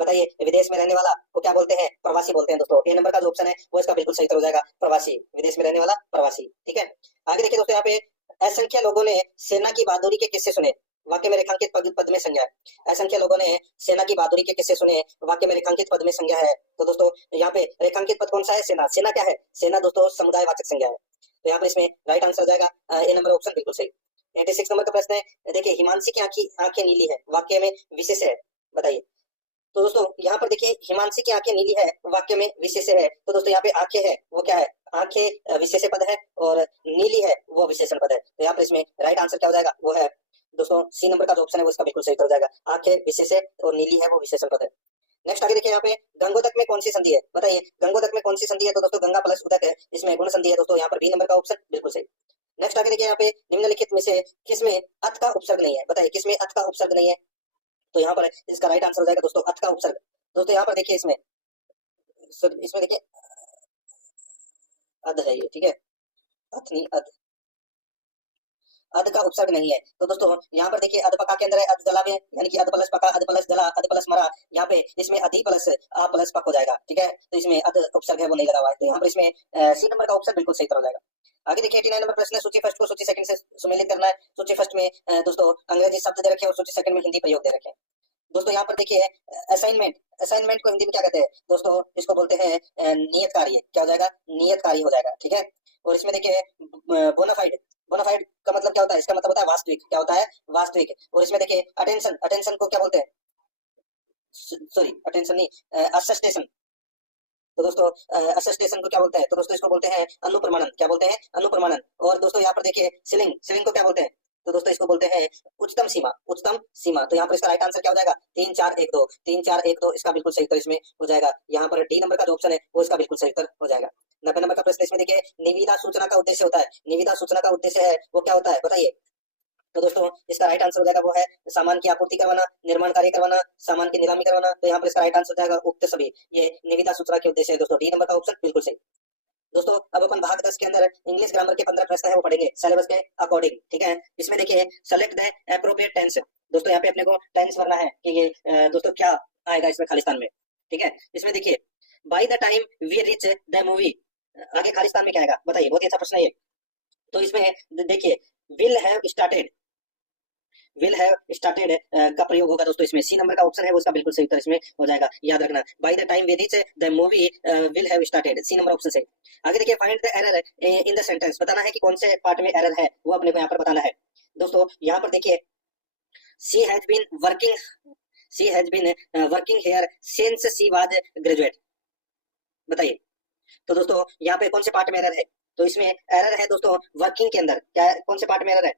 बताइए विदेश में रहने वाला को क्या बोलते हैं, प्रवासी बोलते हैं दोस्तों। ए नंबर का जो ऑप्शन है वो इसका बिल्कुल सही उत्तर हो जाएगा, प्रवासी, विदेश में रहने वाला प्रवासी, ठीक है। आगे देखिए दोस्तों यहाँ पे असंख्य लोगों ने सेना की बहादुरी के किस्से सुने, वाक्य में रेखांकित पद में संज्ञा है। असंख्य लोगों ने सेना की बहादुरी के किस्से सुने, वाक्य में रेखांकित पद में संज्ञा है। तो दोस्तों यहाँ पे रेखांकित पद कौन सा है, सेना। सेना क्या है, सेना दोस्तों समुदायवाचक संज्ञा है। तो यहाँ पर इसमें राइट आंसर हो जाएगा ए नंबर ऑप्शन बिल्कुल सही। 86 नंबर का प्रश्न है, देखिए हिमांशी की आंखें नीली है, वाक्य में विशेष है, बताइए। तो दोस्तों यहाँ पर देखिए हिमांशी की आंखें नीली है, वाक्य में विशेष है। तो दोस्तों यहाँ पे आंखें है वो क्या है, आंखें विशेष पद है और नीली है वो विशेषण पद है। तो यहाँ पर इसमें राइट आंसर क्या हो जाएगा, वो है दोस्तों सी नंबर का जो ऑप्शन है वो इसका बिल्कुल सही हो जाएगा, आंखें विशेष है और नीली है वो विशेषण पद है। नेक्स्ट आगे देखिए यहाँ पे गंगोदक में कौन सी संधि है, बताइए गंगोदक में कौन सी संधि है। तो दोस्तों गंगा प्लस उदक है, इसमें गुण संधि है दोस्तों, यहाँ पर बी नंबर का ऑप्शन बिल्कुल सही। नेक्स्ट आगे देखिए यहाँ पे निम्नलिखित में से किसमें अत का उपसर्ग नहीं है, बताइए किसमें अत का उपसर्ग नहीं है। तो यहाँ पर इसका राइट आंसर हो जाएगा दोस्तों अत का उपसर्ग। दोस्तों यहाँ पर देखिए इसमें देखिए अध है ये, ठीक है, अथ नहीं अध, अध का उपसर्ग नहीं है। तो दोस्तों यहाँ पर देखिए अध पका के अंदर है अध जला में, यानी कि अध प्लस पका, अध प्लस जला, अध प्लस मरा, यहाँ पे इसमें अधि प्लस आ प्लस पक हो जाएगा, ठीक है। तो इसमें अध उपसर्ग है वो नहीं लगा हुआ है, तो यहाँ पर इसमें सी नंबर का ऑप्शन बिल्कुल सही हो जाएगा। आगे देखिए 89 नंबर प्रश्न है, सूची फर्स्ट को सूची सेकंड से सुमेलित करना है। सूची फर्स्ट में दोस्तों अंग्रेजी शब्द दे रखे हैं और सूची सेकंड में हिंदी प्रयोग दे रखे हैं। दोस्तों यहाँ पर देखिए असाइनमेंट, असाइनमेंट को हिंदी में क्या कहते हैं दोस्तों, इसको बोलते हैं नियत कार्य, क्या हो जाएगा, नियत कार्य हो जाएगा, ठीक है। और इसमें देखिए बोनाफाइड, बोनाफाइड का मतलब क्या होता है, इसका मतलब होता है वास्तविक, क्या होता है, वास्तविक। और इसमें देखिए अटेंशन, अटेंशन को क्या बोलते हैं, सॉरी अटेंशन नहीं, असिस्टेशन। तो दोस्तों असिस्टेशन को क्या बोलते हैं, तो दोस्तों इसको बोलते हैं अनुप्रमाणन, क्या बोलते हैं, अनुप्रमाणन। और दोस्तों यहाँ पर देखिए सिलिंग, सिलिंग को क्या बोलते हैं, तो दोस्तों इसको बोलते हैं उच्चतम सीमा, उच्चतम सीमा। तो यहाँ पर इसका राइट आंसर क्या हो जाएगा, 3 4 1 2, 3 4 1 2 इसका बिल्कुल सही उत्तर इसमें हो जाएगा। यहाँ पर डी नंबर का जो ऑप्शन है वो इसका बिल्कुल सही उत्तर हो जाएगा। 90 नंबर का प्रश्न इसमें देखिए निविदा सूचना का उद्देश्य होता है, निविदा सूचना का उद्देश्य है वो क्या होता है, बताइए। तो दोस्तों इसका राइट आंसर हो जाएगा वो है सामान की आपूर्ति करवाना, निर्माण कार्य करवाना, सामान की नीलामी करवाना। तो यहाँ पर इसका राइट आंसर हो जाएगा उक्त सभी, ये निविदा सूचना के उद्देश्य है दोस्तों, डी नंबर का ऑप्शन बिल्कुल सही। दोस्तों अब अपन भाग 10 के अंदर इंग्लिश ग्रामर के 15 प्रश्न है वो पढ़ेंगे सिलेबस के अकॉर्डिंग, ठीक है। इसमें देखिए सेलेक्ट द एप्रोप्रिएट टेंस, दोस्तों यहाँ पे अपने को टेंस भरना है कि ये दोस्तों क्या आएगा इसमें खालिस्तान में, ठीक है। इसमें देखिए by the time we reach the movie, आगे खालिस्तान में क्या आएगा बताइए, बहुत ही अच्छा प्रश्न है ये। तो इसमें देखिए will have started, will have started का प्रयोग होगा दोस्तों, इसमें सी नंबर का ऑप्शन है वो इसका बिल्कुल सही उत्तर इसमें हो जाएगा, याद रखना। By the time we reach the movie will have started, C number option सही। आगे देखिए find the error in the sentence, बताना है कि कौन से पार्ट में एरर है वो अपने को यहाँ पर बताना है। दोस्तों यहाँ पर देखिए she has been working here since she was graduate, बताइए। तो दोस्तों यहाँ पे कौन से पार्ट में एरर है, तो इसमें एरर है दोस्तों वर्किंग के अंदर, क्या कौन से पार्ट में एरर है,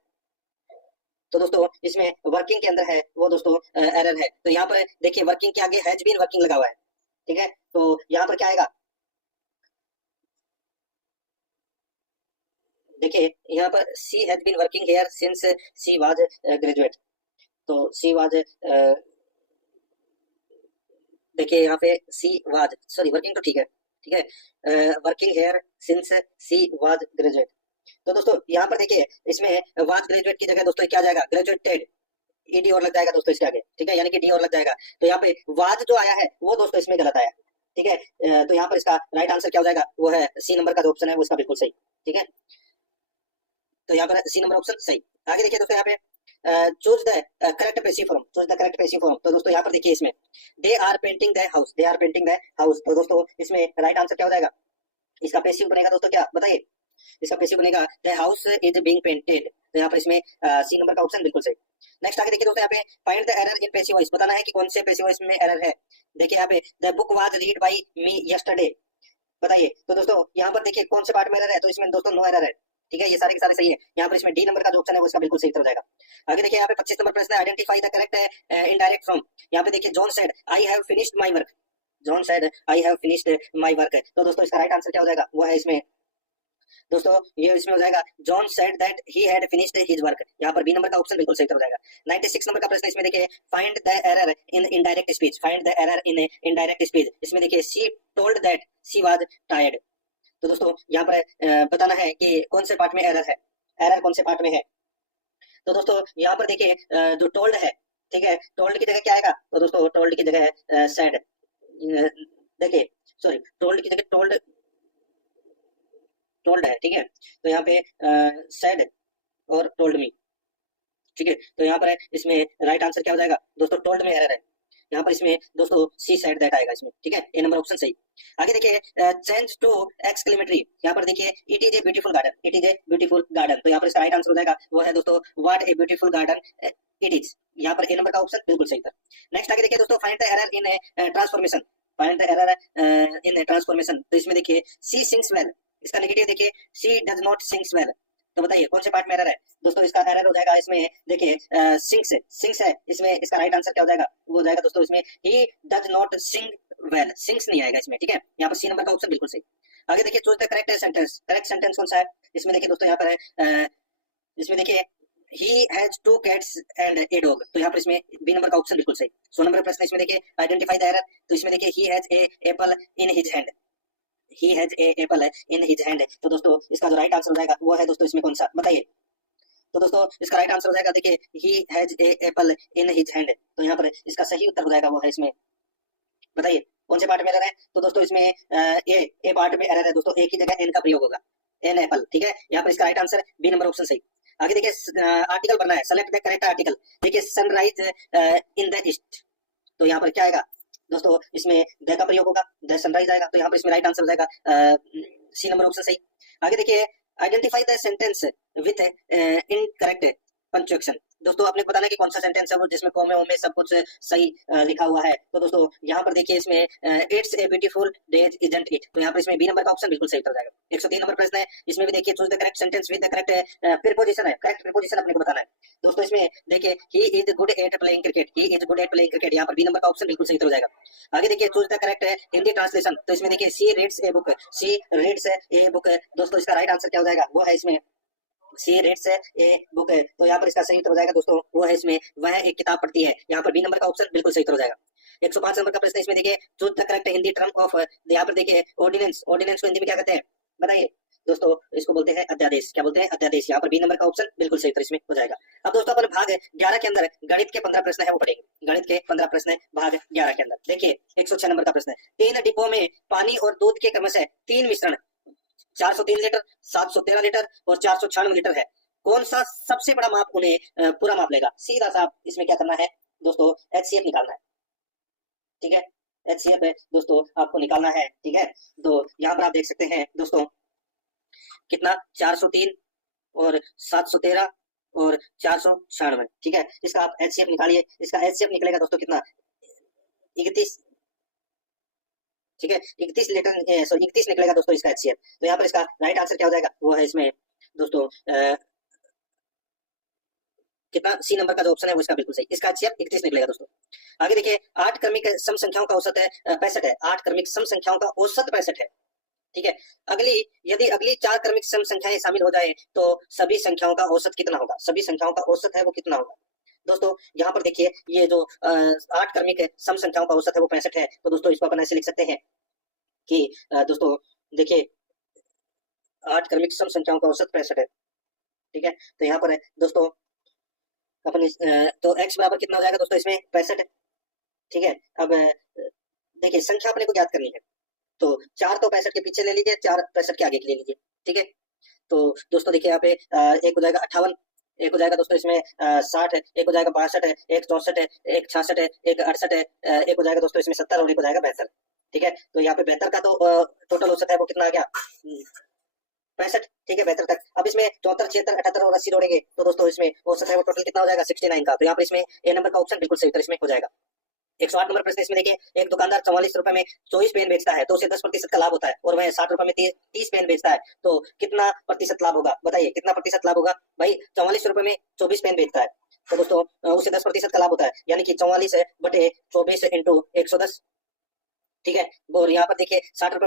तो दोस्तों इसमें वर्किंग के अंदर है वो दोस्तों एरर है। तो यहाँ पर देखिए वर्किंग के आगे हैज बीन वर्किंग लगा हुआ है, ठीक है। तो यहाँ पर क्या आएगा, देखिए यहाँ पर she has been working here since she was graduate, तो शी वाज देखिए यहाँ पे सी वाज, सॉरी वर्किंग तो ठीक है, ठीक है, working here since she was graduate. तो दोस्तों यहाँ पर देखिए इसमें वाज ग्रेजुएट की जगह दोस्तों क्या जाएगा, ग्रेजुएटेड, ईडी और लग जाएगा दोस्तों इसके आगे, ठीक है, यानी कि डी और लग जाएगा। तो यहाँ पे वाज जो आया है वो दोस्तों इसमें गलत आया, ठीक है। तो यहाँ पर इसका राइट आंसर क्या हो जाएगा, वो है सी नंबर का जो ऑप्शन है वो इसका बिल्कुल सही, ठीक है। तो यहाँ पर सी नंबर ऑप्शन सही। आगे देखिए दोस्तों यहाँ पे choose the correct passive form, choose the correct passive form. तो दोस्तों यहाँ पर देखिए इसमें they are painting the house, they are painting the house. तो दोस्तों इसमें राइट आंसर क्या हो जाएगा, इसका पैसिव बनेगा दोस्तों क्या, बताइए। इसका पैसिव बनेगा the house is being painted. तो यहाँ पर इसमें सी नंबर का ऑप्शन बिल्कुल सही। नेक्स्ट आगे देखिए दोस्तों, यहाँ पे find the error in passive voice, बताना है कि कौन से पैसिव वॉइस में एरर है। देखिए यहाँ पे the book was read by me yesterday, बताइए। तो दोस्तों यहाँ पर देखिए कौन से पार्ट में एरर है, तो इसमें दोस्तों नो एरर है। ठीक है, ये सारे के सारे सही है। यहाँ पर इसमें डी नंबर का जो ऑप्शन है वो इसका बिल्कुल सही उत्तर हो जाएगा। आगे देखिए यहाँ पे 25 नंबर प्रश्न है, identify the correct indirect from. यहाँ पे देखिए John said I have finished my work, John said I have finished my work. तो दोस्तों इसका राइट आंसर क्या हो जाएगा, वो है इसमें दोस्तों, ये इसमें हो जाएगा John said that he had finished his work. यहाँ पर बी नंबर का ऑप्शन बिल्कुल सही हो जाएगा। 96 नंबर का प्रश्न इसमें देखिए find the error in indirect speech, find the error in indirect speech. इसमें देखिए she told that she was tired. तो दोस्तों यहाँ पर बताना है कि कौन से पार्ट में एरर है, एरर कौन से पार्ट में है। तो दोस्तों यहाँ पर देखिए जो टोल्ड है, ठीक है, टोल्ड की जगह क्या आएगा, तो दोस्तों टोल्ड की जगह है सैड। देखिए सॉरी, टोल्ड की जगह टोल्ड, टोल्ड है, ठीक है। तो यहाँ पे सैड और टोल्ड मी, ठीक है। तो यहाँ पर इसमें राइट आंसर क्या हो जाएगा दोस्तों, टोल्ड में एरर है। यहाँ पर इसमें दोस्तों सी साइड दैट आएगा इसमें, ठीक है, ए नंबर ऑप्शन सही। आगे देखिए चेंज टू एक्सक्लेमेटरी, यहाँ पर देखिए it is a beautiful garden, it is a beautiful garden. तो यहाँ पर इसका राइट आंसर हो जाएगा वो है दोस्तों what a beautiful garden it is. यहाँ पर ए नंबर का ऑप्शन बिल्कुल सही था। नेक्स्ट आगे देखिए दोस्तों find the error in transformation, find the error in transformation. तो इसमें देखिए सी सिंग्स वेल, इसका नेगेटिव देखिए सी डज नॉट सिंग्स वेल। तो बताइए कौन से पार्ट में एरर है दोस्तों, इसका एरर हो जाएगा इसमें देखिए सिंग्स, सिंग्स है इसमें, इसका राइट आंसर क्या हो जाएगा, वो हो जाएगा दोस्तों इसमें he does not Singh well, sings नहीं आएगा इसमें, ठीक है। यहाँ पर सी नंबर का ऑप्शन बिल्कुल सही। आगे देखिए choose the correct sentence, correct sentence कौन सा है, इसमें देखिए दोस्तों यहाँ पर है इसमें देखिए he has 2 cats and a dog। तो यहाँ पर इसमें बी नंबर का ऑप्शन बिल्कुल सही। 100 नंबर प्रश्न इसमें देखिए आइडेंटिफाई द एरर। तो इसमें देखिए he has a apple in his hand, he has a apple in his hand। तो दोस्तों इसका जो राइट आंसर हो जाएगा वो है दोस्तों इसमें कौन सा, बताइए। तो दोस्तों इसका राइट आंसर हो जाएगा देखिए he has a apple in his hand। तो यहाँ पर इसका सही उत्तर हो जाएगा वो है इसमें, बताइए कौन से पार्ट में एरर है। तो दोस्तों इसमें ए पार्ट में एरर है दोस्तों, ए की जगह एन का प्रयोग होगा, एन एप्पल, ठीक है। यहाँ पर इसका right answer B number option सही। आगे देखिए आर्टिकल बनना है, सेलेक्ट द करेक्ट आर्टिकल। देखिए सनराइज इन द ईस्ट, तो यहाँ पर क्या आएगा दोस्तों, इसमें द का प्रयोग होगा, द सनराइज आएगा। तो यहाँ पर इसमें राइट आंसर हो जाएगा सी नंबर ऑप्शन सही। आगे देखिए identify the sentence with incorrect punctuation. दोस्तों आपने बताना है कि कौन सा सेंटेंस है वो जिसमें कॉमे ओमे सब कुछ सही लिखा हुआ है। तो दोस्तों यहाँ पर देखिए इसमें it's a beautiful day isn't it. तो यहाँ पर इसमें बी नंबर का ऑप्शन बिल्कुल सही हो जाएगा। 103 नंबर प्रश्न है, इसमें भी देखिए choose the correct sentence with the correct preposition है, करेक्ट प्रीपोजिशन अपने को बताना है। दोस्तों इसमें देखिए he is good at playing cricket, he is good at playing cricket. यहाँ पर बी नंबर का ऑप्शन बिल्कुल सही हो जाएगा। आगे देखिए choose the correct Hindi translation. तो इसमें देखिए she reads a book, she reads a book. दोस्तों इसका राइट आंसर क्या हो जाएगा, वो है इसमें सी रीड्स ए बुक है। तो यहाँ पर इसका सही उत्तर हो जाएगा दोस्तों वो है इसमें वह एक किताब पढ़ती है। यहाँ पर बी नंबर का ऑप्शन बिल्कुल सही उत्तर हो जाएगा। 105 नंबर का प्रश्न इसमें देखिए choose the correct Hindi term of. यहाँ पर देखिए ऑर्डिनेंस, ऑर्डिनेंस को हिंदी में क्या कहते हैं, बताइए दोस्तों। इसको बोलते हैं अध्यादेश, क्या बोलते हैं, अध्यादेश। यहाँ पर बी नंबर का ऑप्शन बिल्कुल सही उत्तर इसमें हो जाएगा। अब दोस्तों अपन भाग 11 के अंदर गणित के 15 प्रश्न है वो पढ़ेंगे। गणित के 15 प्रश्न है भाग 11 के अंदर। देखिए 106 नंबर का प्रश्न है, 3 डिब्बों में पानी और दूध के क्रमशः 3 मिश्रण 403 लीटर, 713 लीटर और 496 लीटर है। कौन सा सबसे बड़ा माप उन्हें पूरा माप लेगा। सीधा सा इसमें क्या करना है दोस्तों, HCF निकालना है, ठीक है। HCF है दोस्तों आपको निकालना है, ठीक है। तो यहाँ पर आप देख सकते हैं दोस्तों कितना 403 और 713 और 496, ठीक है। इसका आप HCF निकालिए। इसका HCF निकलेगा दोस्तों कितना 31, ठीक है, 31 लीटर, सॉरी 31 निकलेगा दोस्तों इसका HCF। तो यहाँ पर इसका राइट आंसर क्या हो जाएगा, वो है इसमें दोस्तों कितना, सी नंबर का जो ऑप्शन है वो इसका बिल्कुल सही। इसका HCF 31 निकलेगा दोस्तों। आगे देखिए 8 क्रमिक सम संख्याओं का औसत है 65 है, 8 क्रमिक सम संख्याओं का औसत 65 है, ठीक है। यदि अगली 4 क्रमिक सम संख्याएं शामिल हो जाए तो सभी संख्याओं का औसत कितना होगा, सभी संख्याओं का औसत है वो कितना होगा। दोस्तों यहाँ पर देखिए ये जो 8 क्रमिक सम संख्याओं का औसत है वो 65 है। तो दोस्तों इसको अपन ऐसे लिख सकते हैं कि दोस्तों देखिए 8 क्रमिक सम संख्याओं का औसत 65 है, ठीक है। तो यहाँ पर दोस्तों अपन तो x बराबर कितना हो जाएगा दोस्तों इसमें 65 है, ठीक है। अब देखिए संख्या अपने को ज्ञात करनी है, तो 4 तो 65 के पीछे ले लीजिए, 4 65 के आगे के ले लीजिए, ठीक है। तो दोस्तों देखिए यहाँ पे एक हो जाएगा 58, एक हो जाएगा दोस्तों इसमें 60 है, एक हो जाएगा 62 है, एक 64 है, एक 66 है, एक 68 है, एक हो जाएगा दोस्तों इसमें 70 और एक हो जाएगा 72, ठीक है। तो यहाँ पे 72 का तो टोटल औसत है वो कितना आ गया 65, ठीक है 72 तक। अब इसमें 74, 76, 78 और 80 जोड़ेंगे तो दोस्तों इसमें औसत है वो टोटल कितना हो जाएगा 69 का। तो यहाँ पर इसमें ए नंबर का ऑप्शन बिल्कुल सही उत्तर इसमें हो जाएगा। 108 नंबर प्रश्न इसमें देखिए, एक दुकानदार 44 रुपए में 24 पेन बेचता है तो उसे 10% का लाभ होता है और वह 60 रुपए में 30 पेन बेचता है तो कितना प्रतिशत लाभ होगा? बताइए कितना प्रतिशत लाभ होगा भाई? 44 रुपए में 24 पेन बेचता है तो दोस्तों उसे 10% का लाभ होता है, यानी कि 44 बटे 24 इंटू 110, ठीक है। और यहाँ पर देखिए 60 रुपए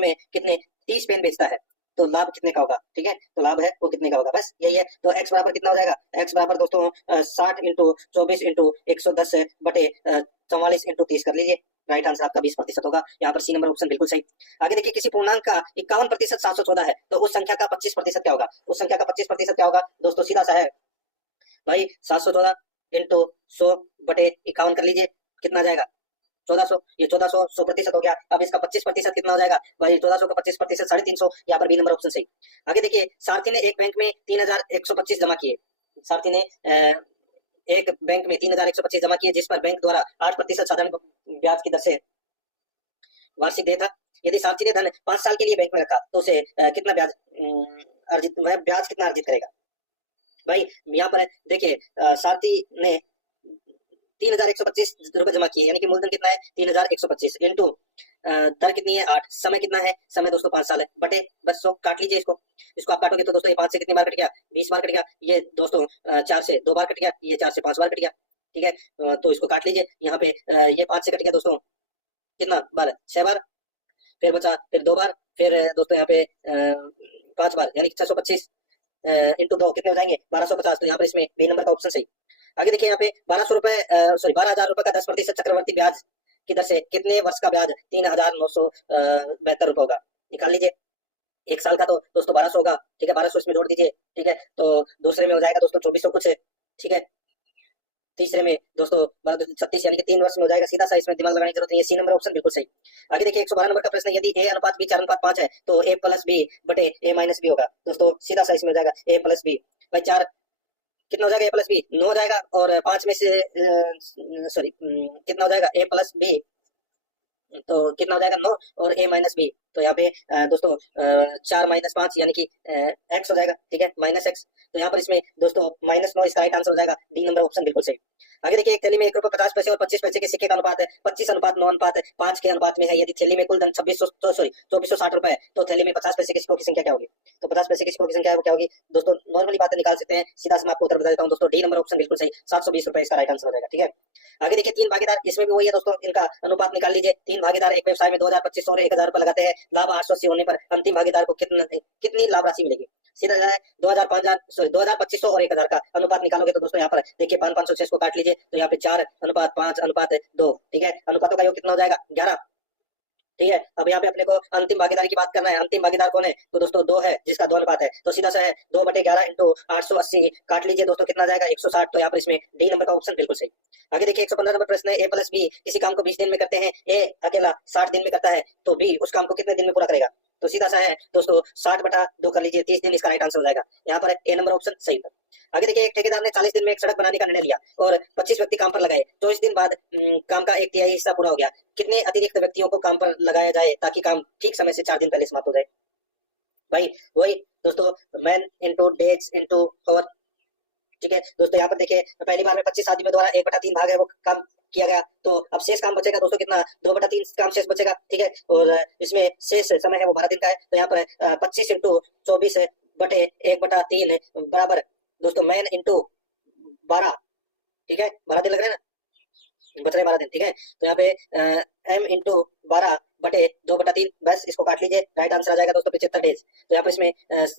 में कितने 30 पेन बेचता है तो लाभ कितने का होगा? ठीक है, तो लाभ है वो कितने का होगा, बस यही है। तो x बराबर कितना हो जाएगा? x बराबर दोस्तों 60 इंटू 24 इंटू 110 बटे 44 इंटू 30 कर लीजिए। राइट आंसर आपका 20% होगा। यहाँ पर सी नंबर ऑप्शन बिल्कुल सही। आगे देखिए, किसी पूर्णांक का 51% 714 है तो उस संख्या का 25% क्या होगा? उस संख्या का 25% क्या होगा दोस्तों? सीधा सा है भाई, 714 इंटू 100 बटे 51 कर लीजिए, कितना आ जाएगा? 1400। ये 1400 100% हो गया। अब इसका 25% कितना हो जाएगा भाई? 1400 का 25% 350। यहाँ पर बी नंबर ऑप्शन सही। आगे देखिए, सारथी ने एक बैंक में 3125 जमा किए। सारथी ने एक बैंक में 3125 जमा किए जिस पर बैंक द्वारा 8% साधारण ब्याज की दर से वार्षिक देय था। यदि सारथी ने धन 5 साल के लिए बैंक में रखा तो उसे कितना ब्याज वह ब्याज कितना अर्जित करेगा? भाई यहाँ पर देखिए, सारथी ने 3125 रुपए जमा किए, यानी कि मूलधन कितना है 3125 इंटू दर कितनी है 8, समय कितना है? समय दोस्तों 5 साल है, बटे बस 100 काट लीजिए इसको। इसको आप काटोगे तो दोस्तों ये 5 से कितनी बार कट गया? 20 बार कट गया। ये दोस्तों 4 से 2 बार कट गया। ये 4 से 5 बार कट गया, ठीक है। तो इसको काट लीजिए। यहाँ पे ये 5 से कट गया दोस्तों, कितना बार? 6 बार, फिर बचा फिर 2 बार, फिर दोस्तों यहाँ पे 5 बार, यानी 625 इंटू 2 कितने हो जाएंगे? 1250। तो यहाँ पर इसमें बी नंबर का ऑप्शन सही। आगे देखिए, यहाँ पे 12,000 रुपए का 10% चक्रवर्ती ब्याज की दर से कितने वर्ष का ब्याज 3,972 रुपए होगा? निकाल लीजिए। एक साल का तो दोस्तों 1200 होगा, ठीक है, 1200 इसमें जोड़ दीजिए, ठीक है। तो दूसरे में हो जाएगा दोस्तों 2400 कुछ, ठीक है। तीसरे में दोस्तों 36, यानी कि 3 वर्ष में हो जाएगा। सीधा सा, इसमें दिमाग लगाने की जरूरत नहीं है। सी नंबर ऑप्शन बिल्कुल सही। आगे देखिए, 112 नंबर का प्रश्न है, यदि ए अनुपात बी 4:5 है तो ए प्लस बी बटे ए माइनस बी होगा। दोस्तों सीधा सा इसमें हो जाएगा ए प्लस बी। भाई 4 कितना हो जाएगा? ए प्लस बी 9 हो जाएगा, और 5 में से सॉरी कितना हो जाएगा? ए प्लस बी तो कितना हो जाएगा? 9 और ए माइनस बी। तो यहाँ पे दोस्तों 4 माइनस 5 यानी कि एक्स हो जाएगा, ठीक है, माइनस एक्स। तो यहाँ पर इसमें दोस्तों -9 इसका राइट आंसर हो जाएगा। डी नंबर ऑप्शन बिल्कुल सही। आगे देखिए, एक थैली में 1 रुपए 50 पैसे और 25 पैसे के सिक्के का अनुपात है 25:9:5 के अनुपात में है। यदि थैली में कुल धन 2460 रुपए है तो थैली में 50 पैसे के सिक्कों की संख्या क्या होगी? तो 50 पैसे के सिक्कों की संख्या क्या होगी दोस्तों? नॉर्मली बातें निकाल सकते हैं। सीधा से मैं आपको उत्तर बता देता हूँ दोस्तों, डी नंबर ऑप्शन बिल्कुल सही, 720 रुपए इसका राइट आंसर हो जाएगा, ठीक है। आगे देखिए, 3 भागीदार, इसमें भी वही है दोस्तों, इनका अनुपात निकाल लीजिए। 3 भागीदार एक व्यवसाय में 2250 और 1000 रुपए लगाते हैं। लाभ 880 होने पर अंतिम भागीदार को कितनी लाभ राशि मिलेगी? सीधा है 2500 और 1000 का अनुपात निकालोगे तो दोस्तों यहाँ पर देखिए 500 को काट लीजिए तो यहाँ पे 4:5:2, ठीक है। अनुपातों का योग कितना हो जाएगा? 11, ठीक है। अब यहाँ पे अपने को अंतिम भागीदारी की बात करना है। अंतिम भागीदार कौन है? तो दोस्तों 2 है, जिसका 2 अनुपात है। तो सीधा सा है 2/11 इंटू 880 काट लीजिए दोस्तों, कितना जाएगा? 160। तो यहाँ पर इसमें डी नंबर का ऑप्शन बिल्कुल सही। आगे देखिए, 115 नंबर प्रश्न है, ए प्लस बी किसी काम को 20 दिन में करते हैं, ए अकेला 60 दिन में करता है तो बी उस काम को कितने दिन में पूरा करेगा? तो सीधा सा है दोस्तों 60/2 कर लीजिए, 30 दिन इसका राइट आंसर हो जाएगा। यहाँ पर ए नंबर ऑप्शन सही था। आगे देखिए, एक ठेकेदार ने 40 दिन में एक सड़क बनाने का निर्णय लिया और 25 व्यक्ति काम पर लगाए। 24 दिन बाद काम का 1/3 हिस्सा पूरा हो गया। कितने अतिरिक्त व्यक्तियों को काम पर लगाया जाए ताकि काम ठीक समय से 4 दिन पहले समाप्त हो जाए? भाई वही दोस्तों, man into days into hour, ठीक है। दोस्तों यहाँ पर देखिए, पहली बार में 25 आदमियों द्वारा 1/3 भाग है वो काम किया गया, तो अब शेष काम बचेगा दोस्तों कितना? 2/3 काम शेष बचेगा, ठीक है। और इसमें शेष समय है वो 12 दिन का है। तो यहाँ पर 25 इंटू 24 बटे 1/3 बराबर दोस्तों मैन इंटू 12, ठीक है। 12 दिन लग रहे हैं ना, बच रहे 12 दिन, ठीक है। तो यहाँ पे m इंटू 12 बटे 2/3, बस इसको काट लीजिए, राइट आंसर आ जाएगा दोस्तों 75 डेज। तो यहाँ पर इसमें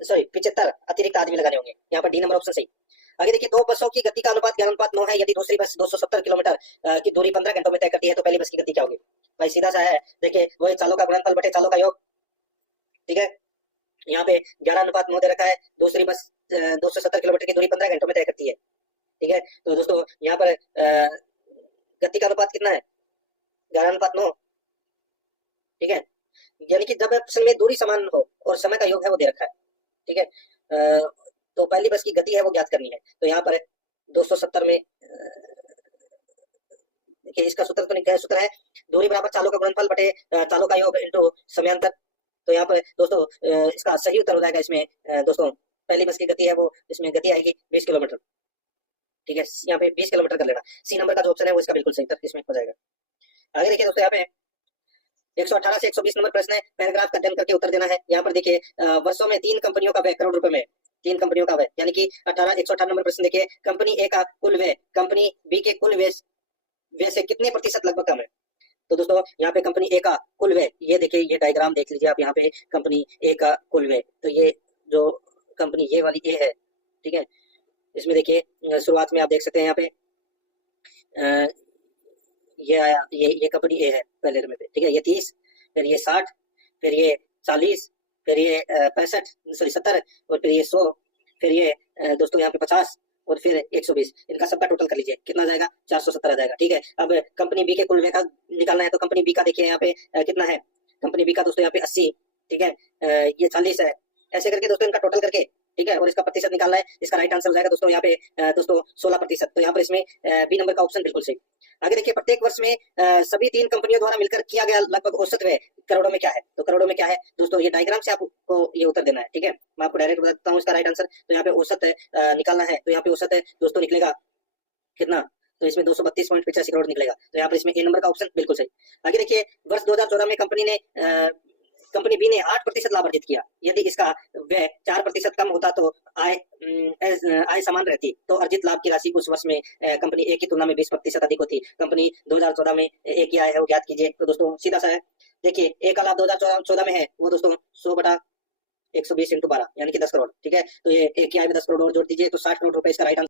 75 अतिरिक्त आदमी लगाने होंगे। यहाँ पर डी नंबर ऑप्शन सही। आगे देखिए, 2 बसों की गति का अनुपात 11:9 है। यदि दूसरी बस 270 किलोमीटर की दूरी 15 घंटों में तय करती है तो पहली बस की गति क्या होगी? भाई सीधा सा है, देखिए वही चालों का गुणनफल बटे चालों का योग, ठीक है। यहाँ पे 11:9 दे रखा है। दूसरी बस 270 किलोमीटर की दूरी 15 घंटों में तय करती है, ठीक है। तो दोस्तों यहाँ पर गति का अनुपात कितना है? 11:9, ठीक है। यानी कि जब प्रश्न में दूरी समान हो और समय का योग है वो दे रखा है, ठीक है। तो पहली बस की गति है वो ज्ञात करनी है। तो यहाँ पर 270 में देखिए, इसका सूत्र तो नहीं है, सूत्र है दूरी बराबर चालों का गुणनफल बटे चालों का योग इंटू समयांतर। तो यहाँ पर दोस्तों इसका सही उत्तर हो जाएगा इसमें दोस्तों पहली बस की गति है वो इसमें गति आएगी 20 किलोमीटर। ठीक है, यहाँ पे 20 किलोमीटर कर लेना। सी नंबर का जो ऑप्शन है वो इसका बिल्कुल सही उत्तर इसमें हो जाएगा। आगे देखिए दोस्तों, यहाँ पे 118 से 120 नंबर प्रश्न है, पैराग्राफ का अध्ययन करके उत्तर देना है। यहाँ पर देखिए वर्षों में 3 कंपनियों का व्यय करोड़ रुपए में, 3 कंपनियों का व्यय, यानी कि 118 नंबर प्रश्न देखिए, कंपनी ए का कुल व्यय कंपनी बी के कुल व्यय से कितने प्रतिशत लगभग कम है। तो दोस्तों यहाँ पे कंपनी ए का कुल व्यय, ये देखिए ये डायग्राम देख लीजिए आप, यहाँ पे कंपनी ए का कुल व्यय, तो ये जो कंपनी ये वाली ए है, ठीक है, इसमें देखिए शुरुआत में आप देख सकते हैं यहाँ पे ये आया, ये कंपनी ए है पहले नंबर पे, ठीक है, ये 30, फिर ये 60, फिर ये 40, फिर ये 70 और फिर ये 100, फिर ये दोस्तों यहाँ पे 50 और फिर 120, इनका सबका टोटल कर लीजिए कितना आ जाएगा, 470 आ जाएगा। ठीक है, अब कंपनी बी के कुल व्यय का निकालना है, तो कंपनी बी का देखिए यहाँ पे कितना है, कंपनी बी का दोस्तों यहाँ पे 80, ठीक है, ये 40 है, ऐसे करके दोस्तों इनका टोटल करके, ठीक है, और इसका प्रतिशत निकालना है। इसका राइट आंसर हो जाएगा दोस्तों यहाँ पे दोस्तों 16%। तो यहाँ पर इसमें बी नंबर का ऑप्शन बिल्कुल सही। आगे देखिए, प्रत्येक वर्ष में सभी 3 कंपनियों द्वारा मिलकर किया गया लगभग औसत व्यय करोड़ों में क्या है। तो करोड़ों में क्या है दोस्तों, ये डायग्राम से आपको ये उत्तर देना है। ठीक है, मैं आपको डायरेक्ट बताता हूँ इसका राइट आंसर। तो यहाँ पे औसत निकालना है, तो यहाँ पे औसत है दोस्तों निकलेगा कितना, तो इसमें 232.85 करोड़ निकलेगा। तो यहाँ पर इसमें ए नंबर का ऑप्शन बिल्कुल सही। आगे देखिए, वर्ष 2014 में कंपनी बी ने 8% लाभ अर्जित किया। यदि इसका व्यय 4% कम होता तो आय समान रहती, तो अर्जित लाभ की राशि उस वर्ष में कंपनी ए की तुलना में 20% अधिक होती। कंपनी 2014 में ए की आय है वो ज्ञात कीजिए। तो दोस्तों सीधा सा है, देखिए ए का लाभ 2014 में है वो दोस्तों 100/120 × 12 यानी कि 10 करोड़। ठीक है, तो ये ए की आय में 10 करोड़ और जोड़ दीजिए तो 60 करोड़ रुपए इसका राइट आंसर।